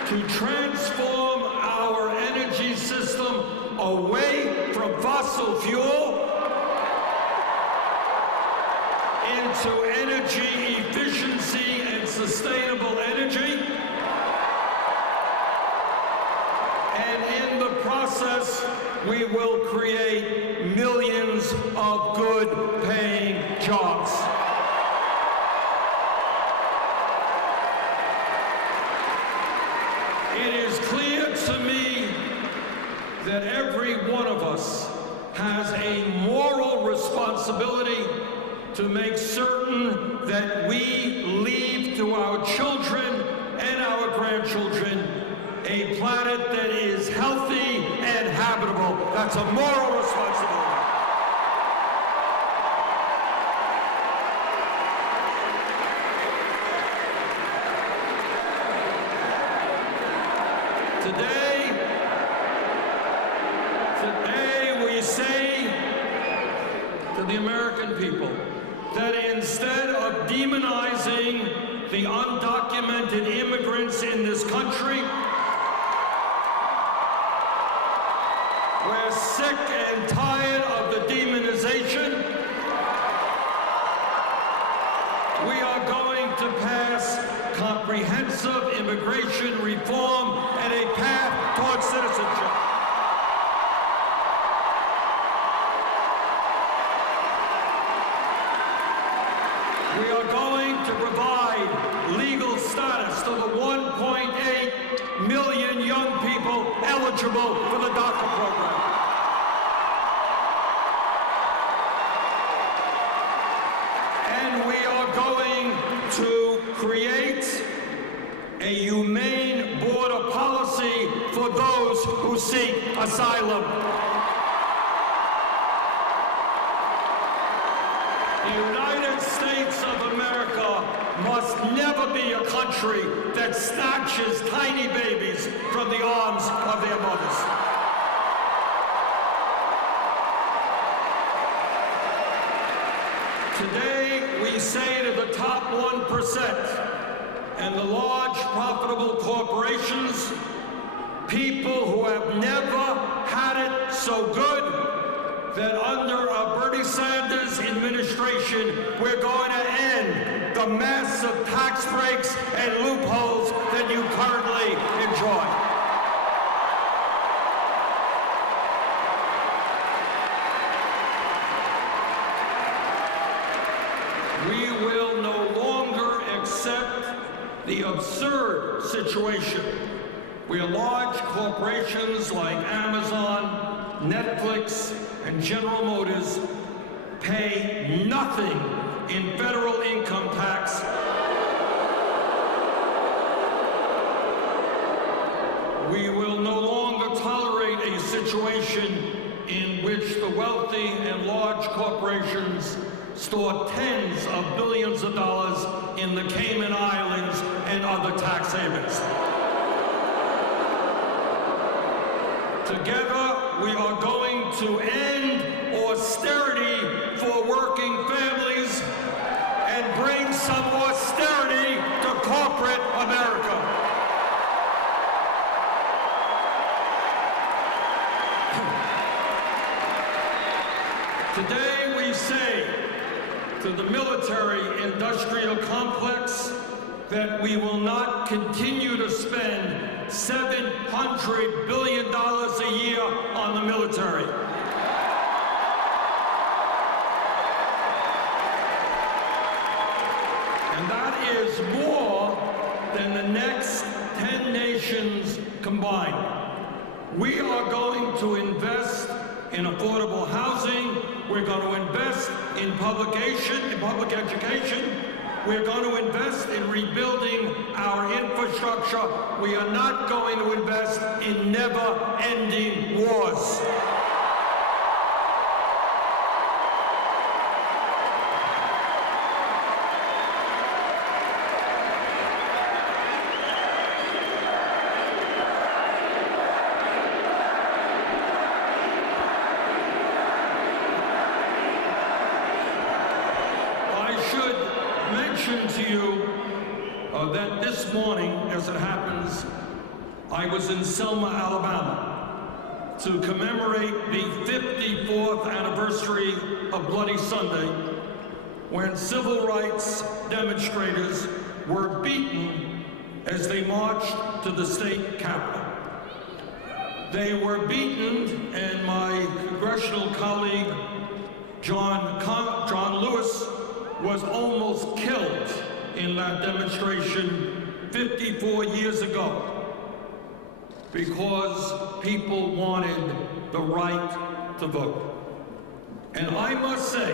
to transform our energy system away from fossil fuel into energy efficiency and sustainable energy. And in the process, we will create millions of good-paying jobs. It is clear to me that every one of us has a moral responsibility to make certain that we leave to our children and our grandchildren a planet that is healthy and habitable. That's a moral responsibility. Today we say to the American people that instead of demonizing the undocumented immigrants in this country, we're sick and tired of the demonization. We are going to pass comprehensive immigration reform and a path towards citizenship. We are going to provide legal status to the 1.8 million young people eligible for the DACA program. And we are going to create a humane border policy for those who seek asylum. The United States of America must never be a country that snatches tiny babies from the arms of their mothers. Today, we say to the top 1% and the large profitable corporations, people who have never had it so good, that under Bernie Sanders' administration, we're going to end the massive tax breaks and loopholes that you currently enjoy. We will no longer accept the absurd situation where large corporations like Amazon, Netflix, and General Motors pay nothing in federal income tax. We will no longer tolerate a situation in which the wealthy and large corporations store tens of billions of dollars in the Cayman Islands and other tax havens. Together, we are going to end austerity for working families and bring some austerity to corporate America. Today we say to the military-industrial complex that we will not continue to spend $700 billion a year on the military. And that is more than the next 10 nations combined. We are going to invest in affordable housing. We're going to invest in public education. We're going to invest in rebuilding our infrastructure. We are not going to invest in never-ending wars. To you that this morning, as it happens, I was in Selma, Alabama to commemorate the 54th anniversary of Bloody Sunday, when civil rights demonstrators were beaten as they marched to the state capitol. They were beaten, and my congressional colleague, John Lewis, was almost killed in that demonstration 54 years ago because people wanted the right to vote. And I must say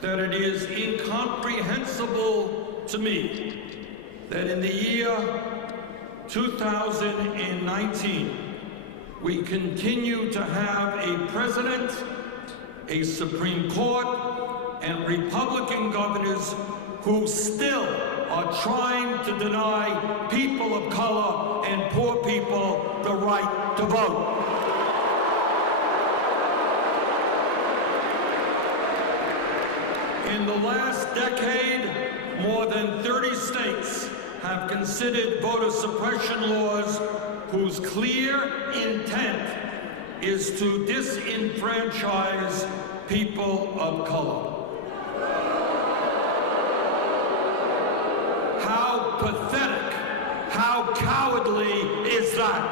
that it is incomprehensible to me that in the year 2019, we continue to have a president, a Supreme Court, and Republican governors who still are trying to deny people of color and poor people the right to vote. In the last decade, more than 30 states have considered voter suppression laws whose clear intent is to disenfranchise people of color. How pathetic, how cowardly is that?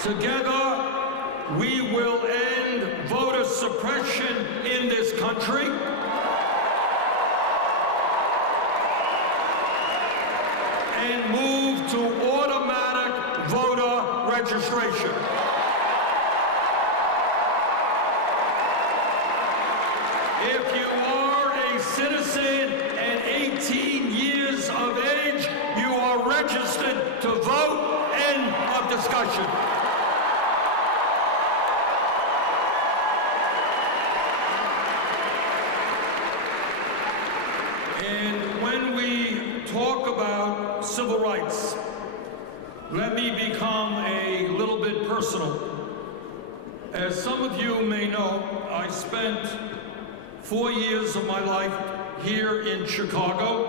Together, we will end voter suppression in this country. And move to automatic voter registration. If you are a citizen and 18 years of age, you are registered to vote. End of discussion. And when we talk about civil rights, let me become a little bit personal. As some of you may know, I spent 4 years of my life here in Chicago.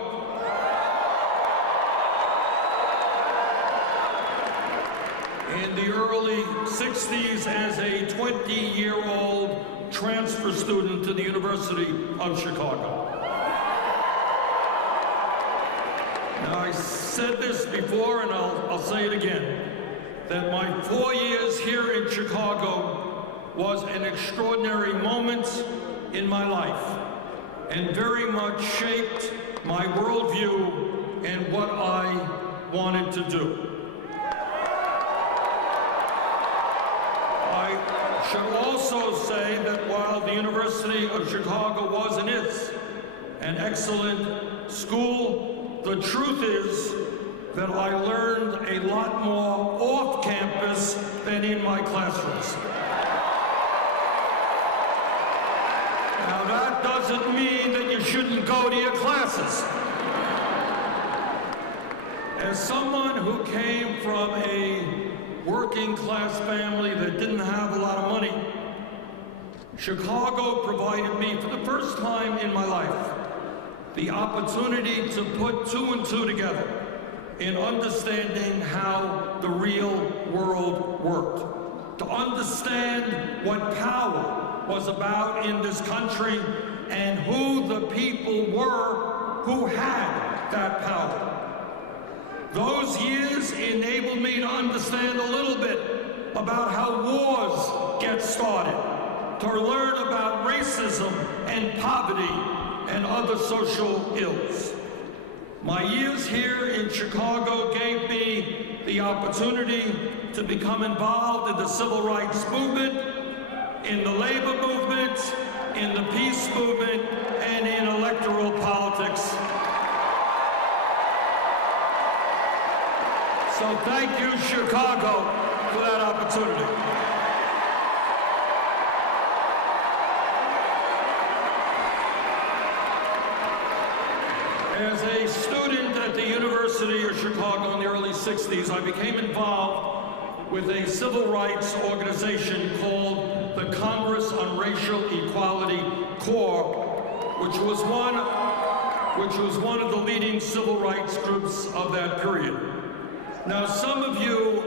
In the early 60s as a 20-year-old transfer student to the University of Chicago. Now, I said this before, and I'll say it again, that my 4 years here in Chicago was an extraordinary moment in my life, and very much shaped my worldview and what I wanted to do. I should also say that while the University of Chicago was and is an excellent school, the truth is that I learned a lot more off campus than in my classrooms. Now, that doesn't mean that you shouldn't go to your classes. As someone who came from a working class family that didn't have a lot of money, Chicago provided me, for the first time in my life, the opportunity to put two and two together in understanding how the real world worked, to understand what power was about in this country and who the people were who had that power. Those years enabled me to understand a little bit about how wars get started, to learn about racism and poverty and other social ills. My years here in Chicago gave me the opportunity to become involved in the civil rights movement, in the labor movement, in the peace movement, and in electoral politics. So thank you, Chicago, for that opportunity. As a student at the University of Chicago in the early 60s, I became involved with a civil rights organization called the Congress on Racial Equality Corps, which was one of the leading civil rights groups of that period. Now, some of you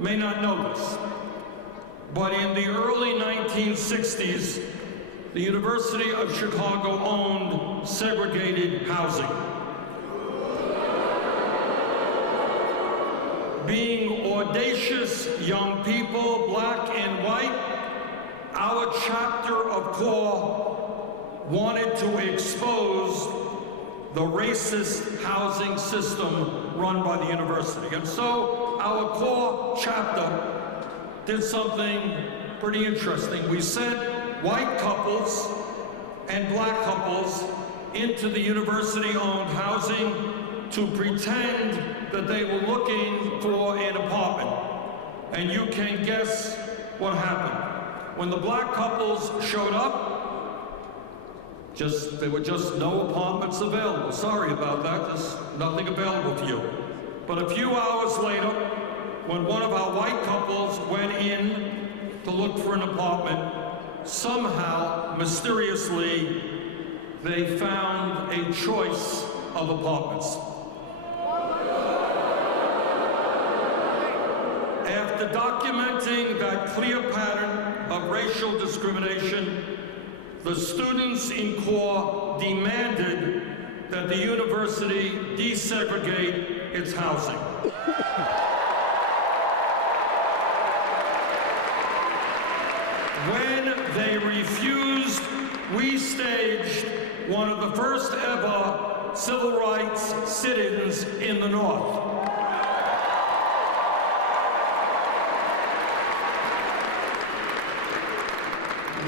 may not know this, but in the early 1960s, the University of Chicago owned segregated housing. Being audacious young people, black and white, our chapter of CORE wanted to expose the racist housing system run by the university. And so our CORE chapter did something pretty interesting. We said white couples and black couples into the university-owned housing to pretend that they were looking for an apartment. And you can guess what happened. When the black couples showed up, there were just no apartments available. Sorry about that, there's nothing available for you. But a few hours later, when one of our white couples went in to look for an apartment, somehow, mysteriously, they found a choice of apartments. After documenting that clear pattern of racial discrimination, the students in core demanded that the university desegregate its housing. When they refused, we staged one of the first ever civil rights sit-ins in the North.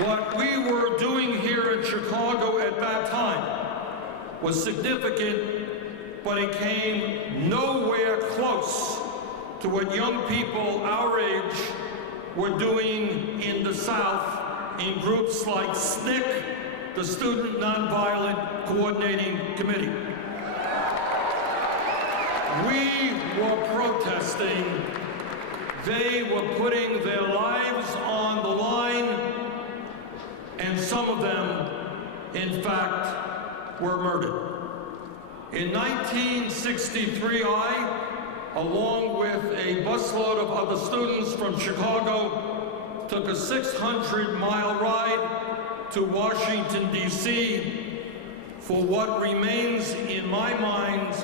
What we were doing here in Chicago at that time was significant, but it came nowhere close to what young people our age were doing in the South in groups like SNCC, the Student Nonviolent Coordinating Committee. We were protesting. They were putting their lives on the line, and some of them, in fact, were murdered. In 1963, I, along with a busload of other students from Chicago, took a 600-mile ride to Washington, D.C. for what remains in my mind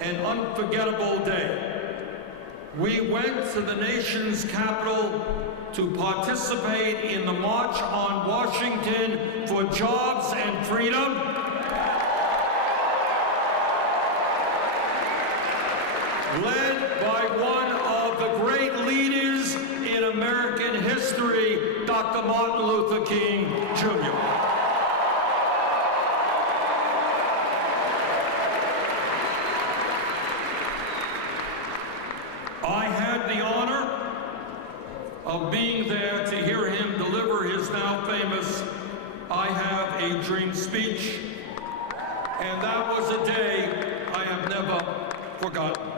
an unforgettable day. We went to the nation's capital to participate in the March on Washington for Jobs and Freedom. Led by one of the great leaders in American history, Dr. Martin Luther King, Jr. I had the honor of being there to hear him deliver his now famous "I Have a Dream" speech, and that was a day I have never forgotten.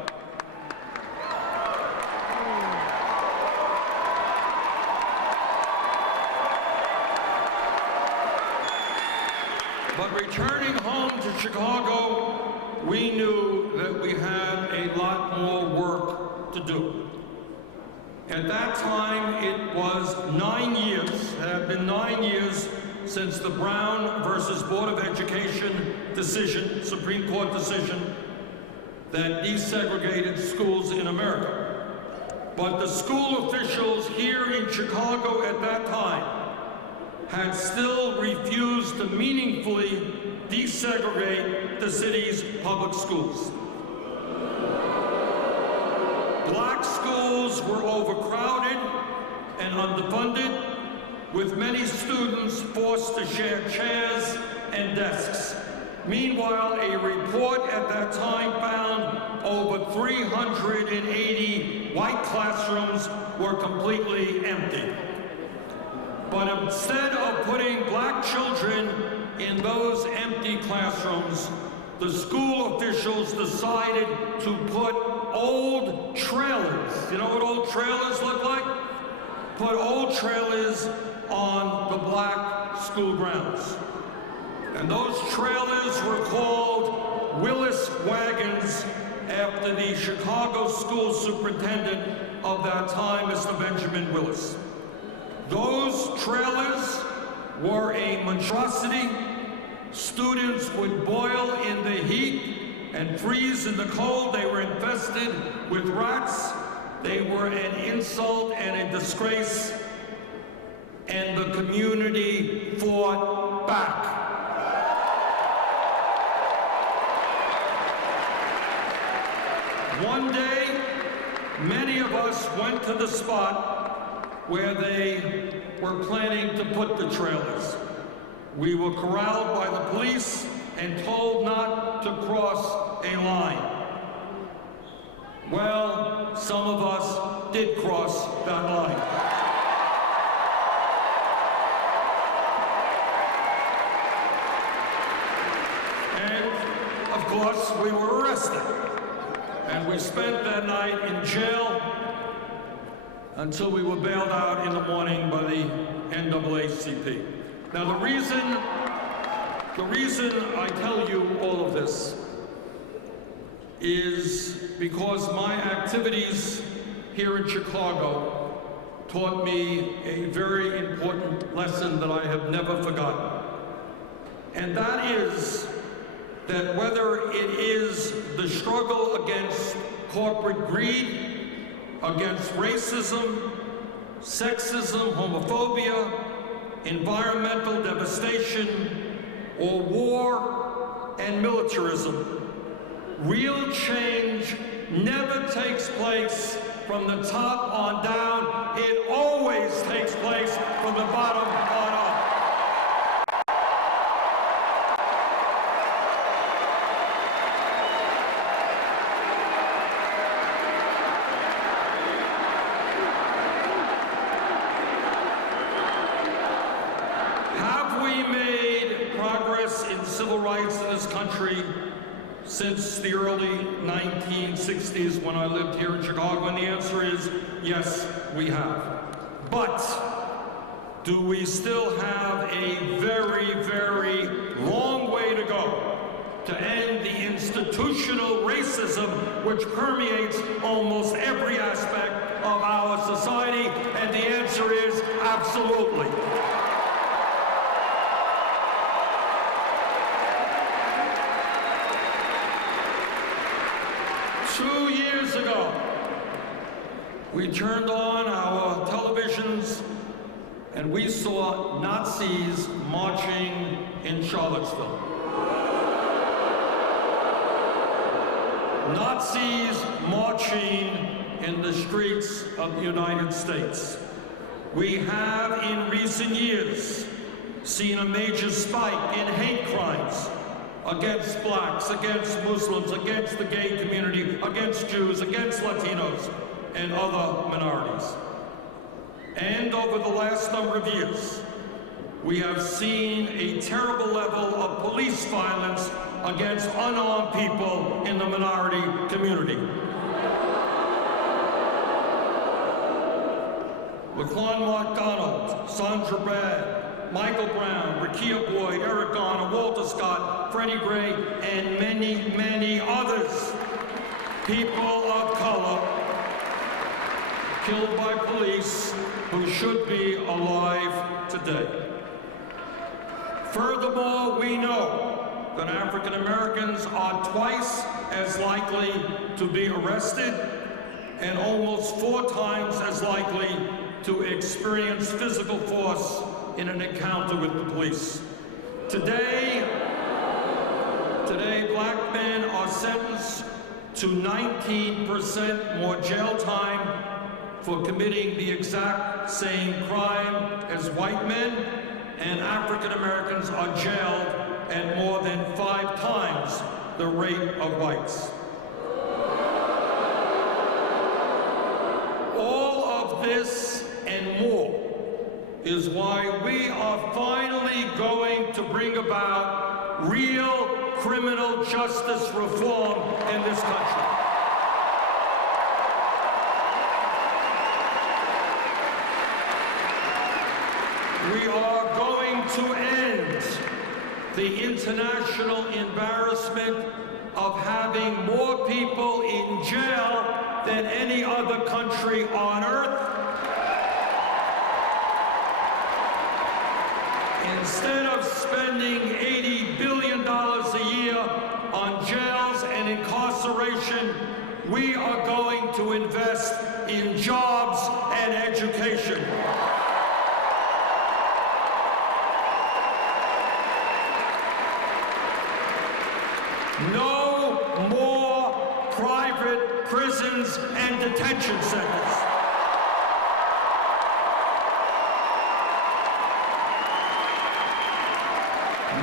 But returning home to Chicago, we knew that we had a lot more work to do. At that time, it was 9 years, it had been 9 years since the Brown versus Board of Education decision, Supreme Court decision, that desegregated schools in America. But the school officials here in Chicago at that time had still refused to meaningfully desegregate the city's public schools. Black schools were overcrowded and underfunded, with many students forced to share chairs and desks. Meanwhile, a report at that time found over 380 white classrooms were completely empty. But instead of putting black children in those empty classrooms, the school officials decided to put old trailers, you know what old trailers look like? Put old trailers on the black school grounds. And those trailers were called Willis wagons, after the Chicago school superintendent of that time, Mr. Benjamin Willis. Those trailers were a monstrosity. Students would boil in the heat and freeze in the cold. They were infested with rats. They were an insult and a disgrace. And the community fought back. One day, many of us went to the spot where they were planning to put the trailers. We were corralled by the police and told not to cross a line. Well, some of us did cross that line. And, of course, we were arrested. And we spent that night in jail until we were bailed out in the morning by the NAACP. Now, the reason I tell you all of this is because my activities here in Chicago taught me a very important lesson that I have never forgotten. And that is that whether it is the struggle against corporate greed, against racism, sexism, homophobia, environmental devastation, or war and militarism, real change never takes place from the top on down. It always takes place from the bottom on up. Civil rights in this country since the early 1960s when I lived here in Chicago? And the answer is yes, we have. But do we still have a very, very long way to go to end the institutional racism which permeates almost every aspect of our society? And the answer is absolutely. 2 years ago, we turned on our televisions and we saw Nazis marching in Charlottesville. Nazis marching in the streets of the United States. We have in recent years seen a major spike in hate crimes against blacks, against Muslims, against the gay community, against Jews, against Latinos, and other minorities. And over the last number of years, we have seen a terrible level of police violence against unarmed people in the minority community. Laquan McDonald, Sandra Bad, Michael Brown, Rekia Boyd, Eric Garner, Walter Scott, Freddie Gray, and many, many others. People of color killed by police who should be alive today. Furthermore, we know that African Americans are twice as likely to be arrested and almost 4 times as likely to experience physical force in an encounter with the police. Today, black men are sentenced to 19% more jail time for committing the exact same crime as white men, and African Americans are jailed at more than 5 times the rate of whites. All of this and more is why we are finally going to bring about real criminal justice reform in this country. We are going to end the international embarrassment of having more people in jail than any other country on earth. Instead of spending $80 billion a year on jails and incarceration, we are going to invest in jobs and education. No more private prisons and detention centers.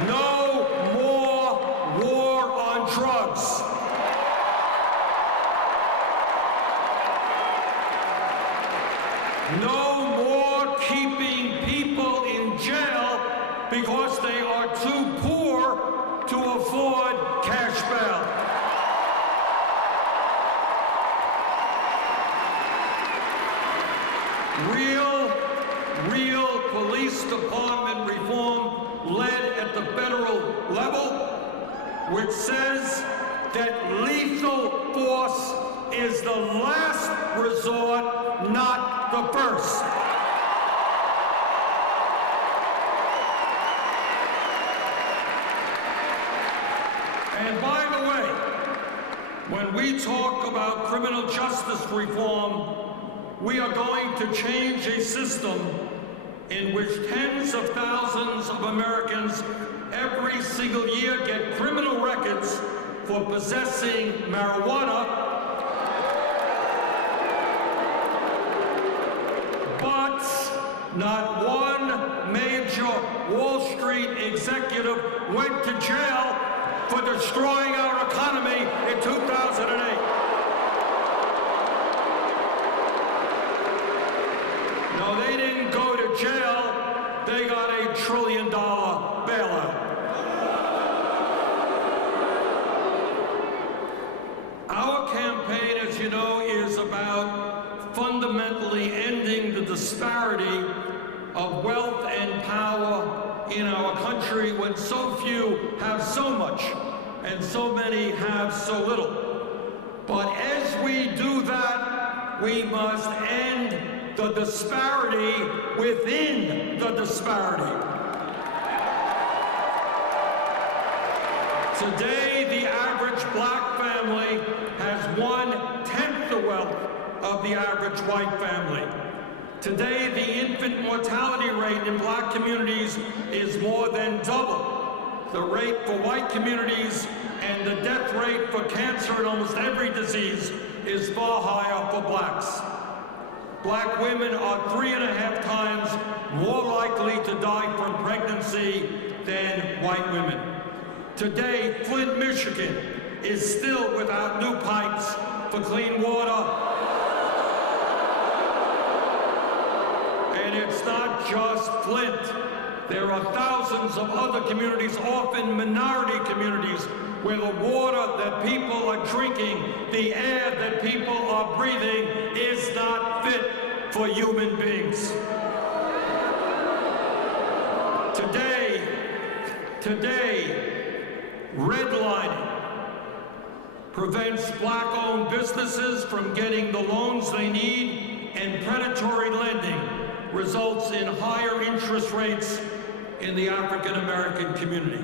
No more drugs. No more keeping people in jail because they are too poor to afford cash bail. Real police department reform led at the federal level, which says that lethal force is the last resort, not the first. And by the way, when we talk about criminal justice reform, we are going to change a system in which tens of thousands of Americans every single year get criminal records for possessing marijuana, but not one major Wall Street executive went to jail for destroying our economy in 2008. No, they didn't go to jail. They got $1 trillion bailout. Our campaign, as you know, is about fundamentally ending the disparity of wealth and power in our country when so few have so much and so many have so little. But as we do that, we must end the disparity within the disparity. Today, the average black family has 1/10 the wealth of the average white family. Today, the infant mortality rate in black communities is more than double the rate for white communities, and the death rate for cancer and almost every disease is far higher for blacks. Black women are 3.5 times more likely to die from pregnancy than white women. Today, Flint, Michigan is still without new pipes for clean water. And it's not just Flint. There are thousands of other communities, often minority communities, where the water that people are drinking, the air that people are breathing, is not fit for human beings. Today, redlining prevents black-owned businesses from getting the loans they need, and predatory lending results in higher interest rates in the African-American community.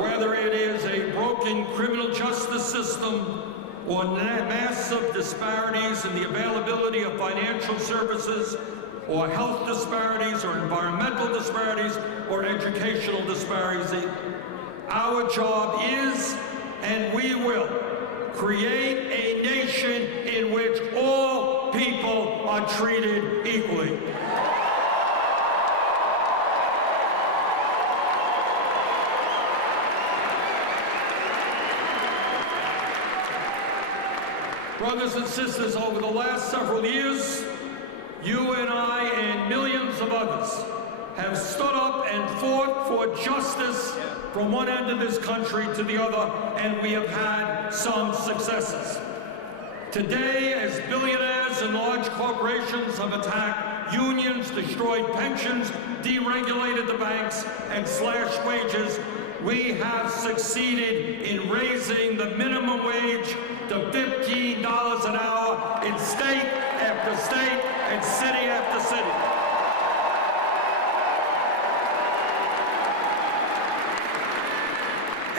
Whether it is a broken criminal justice system or massive disparities in the availability of financial services, or health disparities, or environmental disparities, or educational disparities, our job is, and we will, create a nation in which all people are treated equally. Brothers and sisters, over the last several years, you and I and millions of others have stood up and fought for justice from one end of this country to the other, and we have had some successes. Today, as billionaires and large corporations have attacked unions, destroyed pensions, deregulated the banks, and slashed wages, we have succeeded in raising the minimum wage to $15 an hour in state after state and city after city.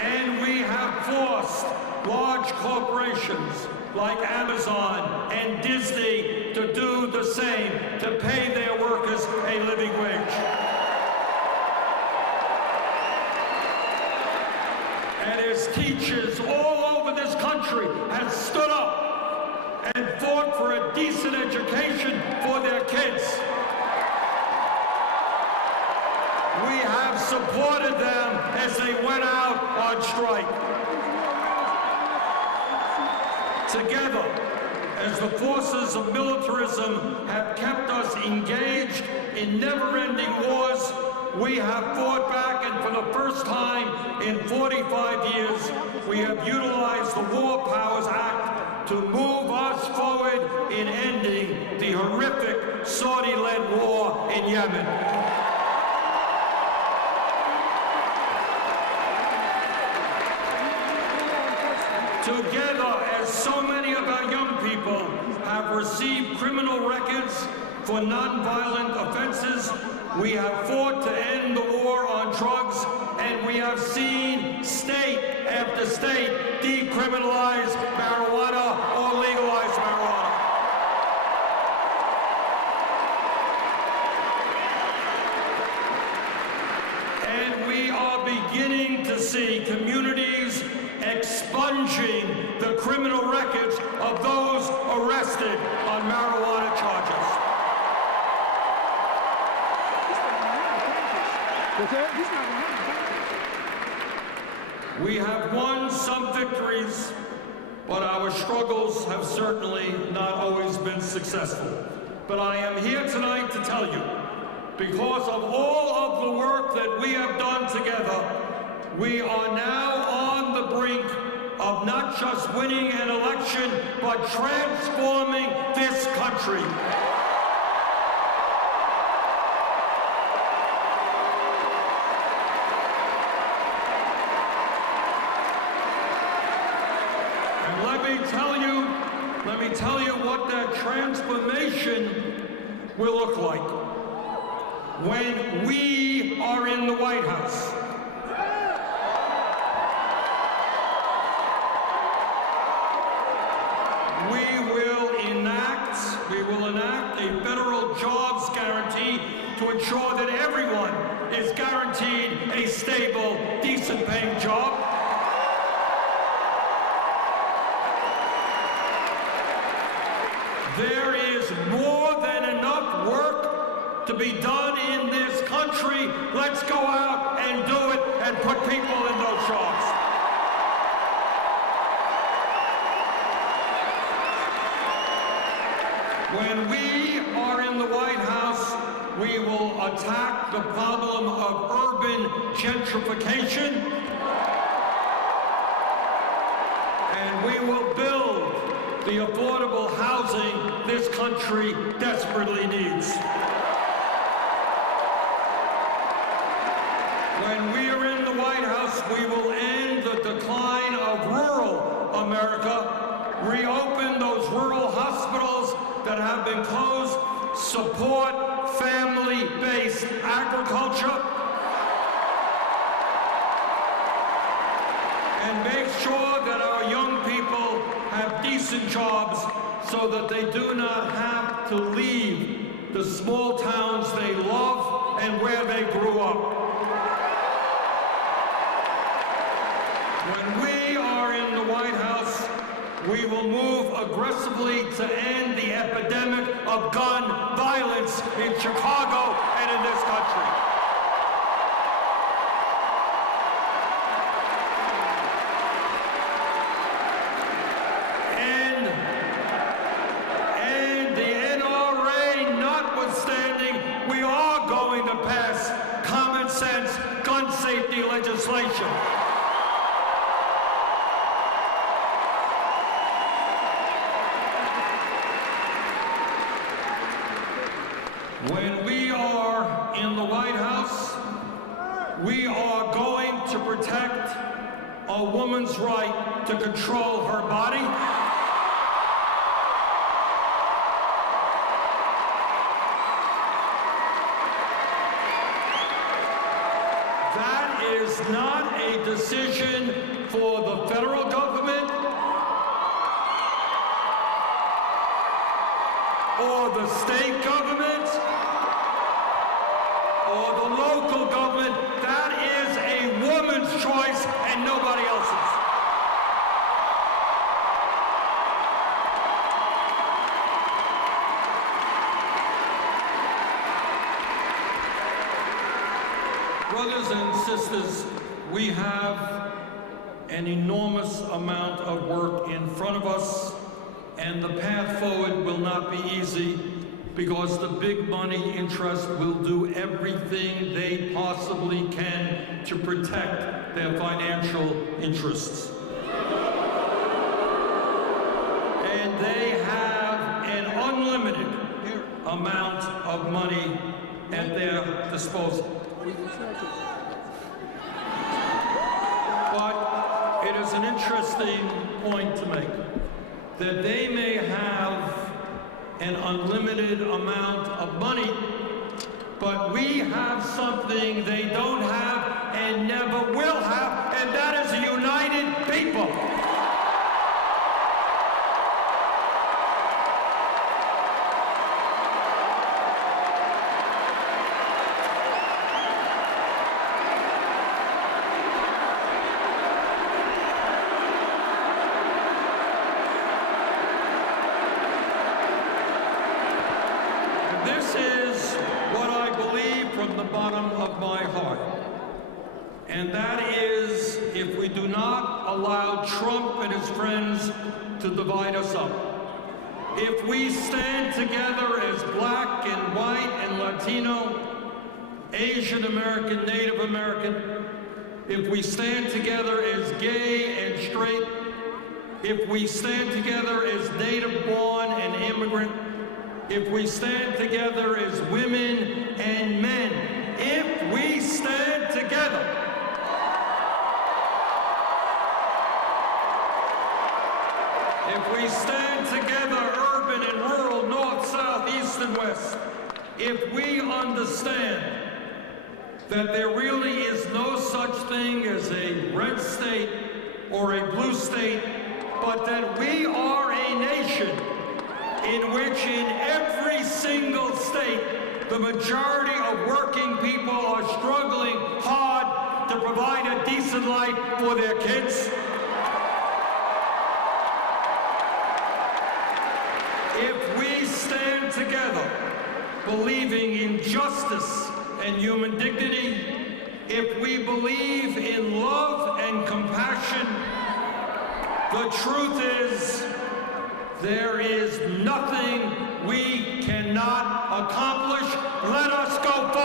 And we have forced large corporations like Amazon and Disney to do the same, to pay their workers a living wage. And as teachers all over this country have stood up and fought for a decent education for their kids. We have supported them as they went out on strike. Together, as the forces of militarism have kept us engaged in never-ending wars, we have fought back, and for the first time in 45 years, we have utilized the War Powers Act to move us forward in ending the horrific Saudi-led war in Yemen. Together, as so many of our young people have received criminal records for nonviolent offenses, we have fought to end the war on drugs, and we have seen state after state decriminalize marijuana or legalize marijuana. And we are beginning to see communities expunging the criminal records of those arrested on marijuana charges. We have won some victories, but our struggles have certainly not always been successful. But I am here tonight to tell you, because of all of the work that we have done together, we are now on the brink of not just winning an election, but transforming this country. And let me tell you what that transformation will look like when we are in the White House. We will enact a federal jobs guarantee to ensure that everyone is guaranteed a stable, decent-paying job. There is more than enough work to be done in this country. Let's go out and do it and put people in those jobs. When we are in the White House, we will attack the problem of urban gentrification, and we will build the affordable housing this country desperately needs. When we are in the White House, we will end the decline of rural America, reopen those rural hospitals that have been closed, support family-based agriculture, and make sure that our young people have decent jobs so that they do not have to leave the small towns they love and where they grew up. When we are in the White House, we will move aggressively to end the epidemic of gun violence in Chicago and in this country. And the NRA notwithstanding, we are going to pass common sense gun safety legislation. When we are in the White House, we are going to protect a woman's right to control her body. That is not a decision for the federal government or the state government or the local government. That is a woman's choice and nobody else's. Brothers and sisters, we have an enormous amount of work in front of us, and the path forward will not be easy because the big money interests will do everything they possibly can to protect their financial interests. And they have an unlimited amount of money at their disposal. But it is an interesting point to make that they may have an unlimited amount of money, but we have something they don't have and never will have, and that is a united people. This is what I believe from the bottom of my heart. And that is, if we do not allow Trump and his friends to divide us up, if we stand together as black and white and Latino, Asian American, Native American, if we stand together as gay and straight, if we stand together as native born and immigrant, if we stand together as women and men, if we stand together, if we stand together, urban and rural, north, south, east, and west, if we understand that there really is no such thing as a red state or a blue state, but that we are a nation in which in every single state, the majority of working people are struggling hard to provide a decent life for their kids. If we stand together, believing in justice and human dignity, if we believe in love and compassion, the truth is, there is nothing we cannot accomplish. Let us go forward.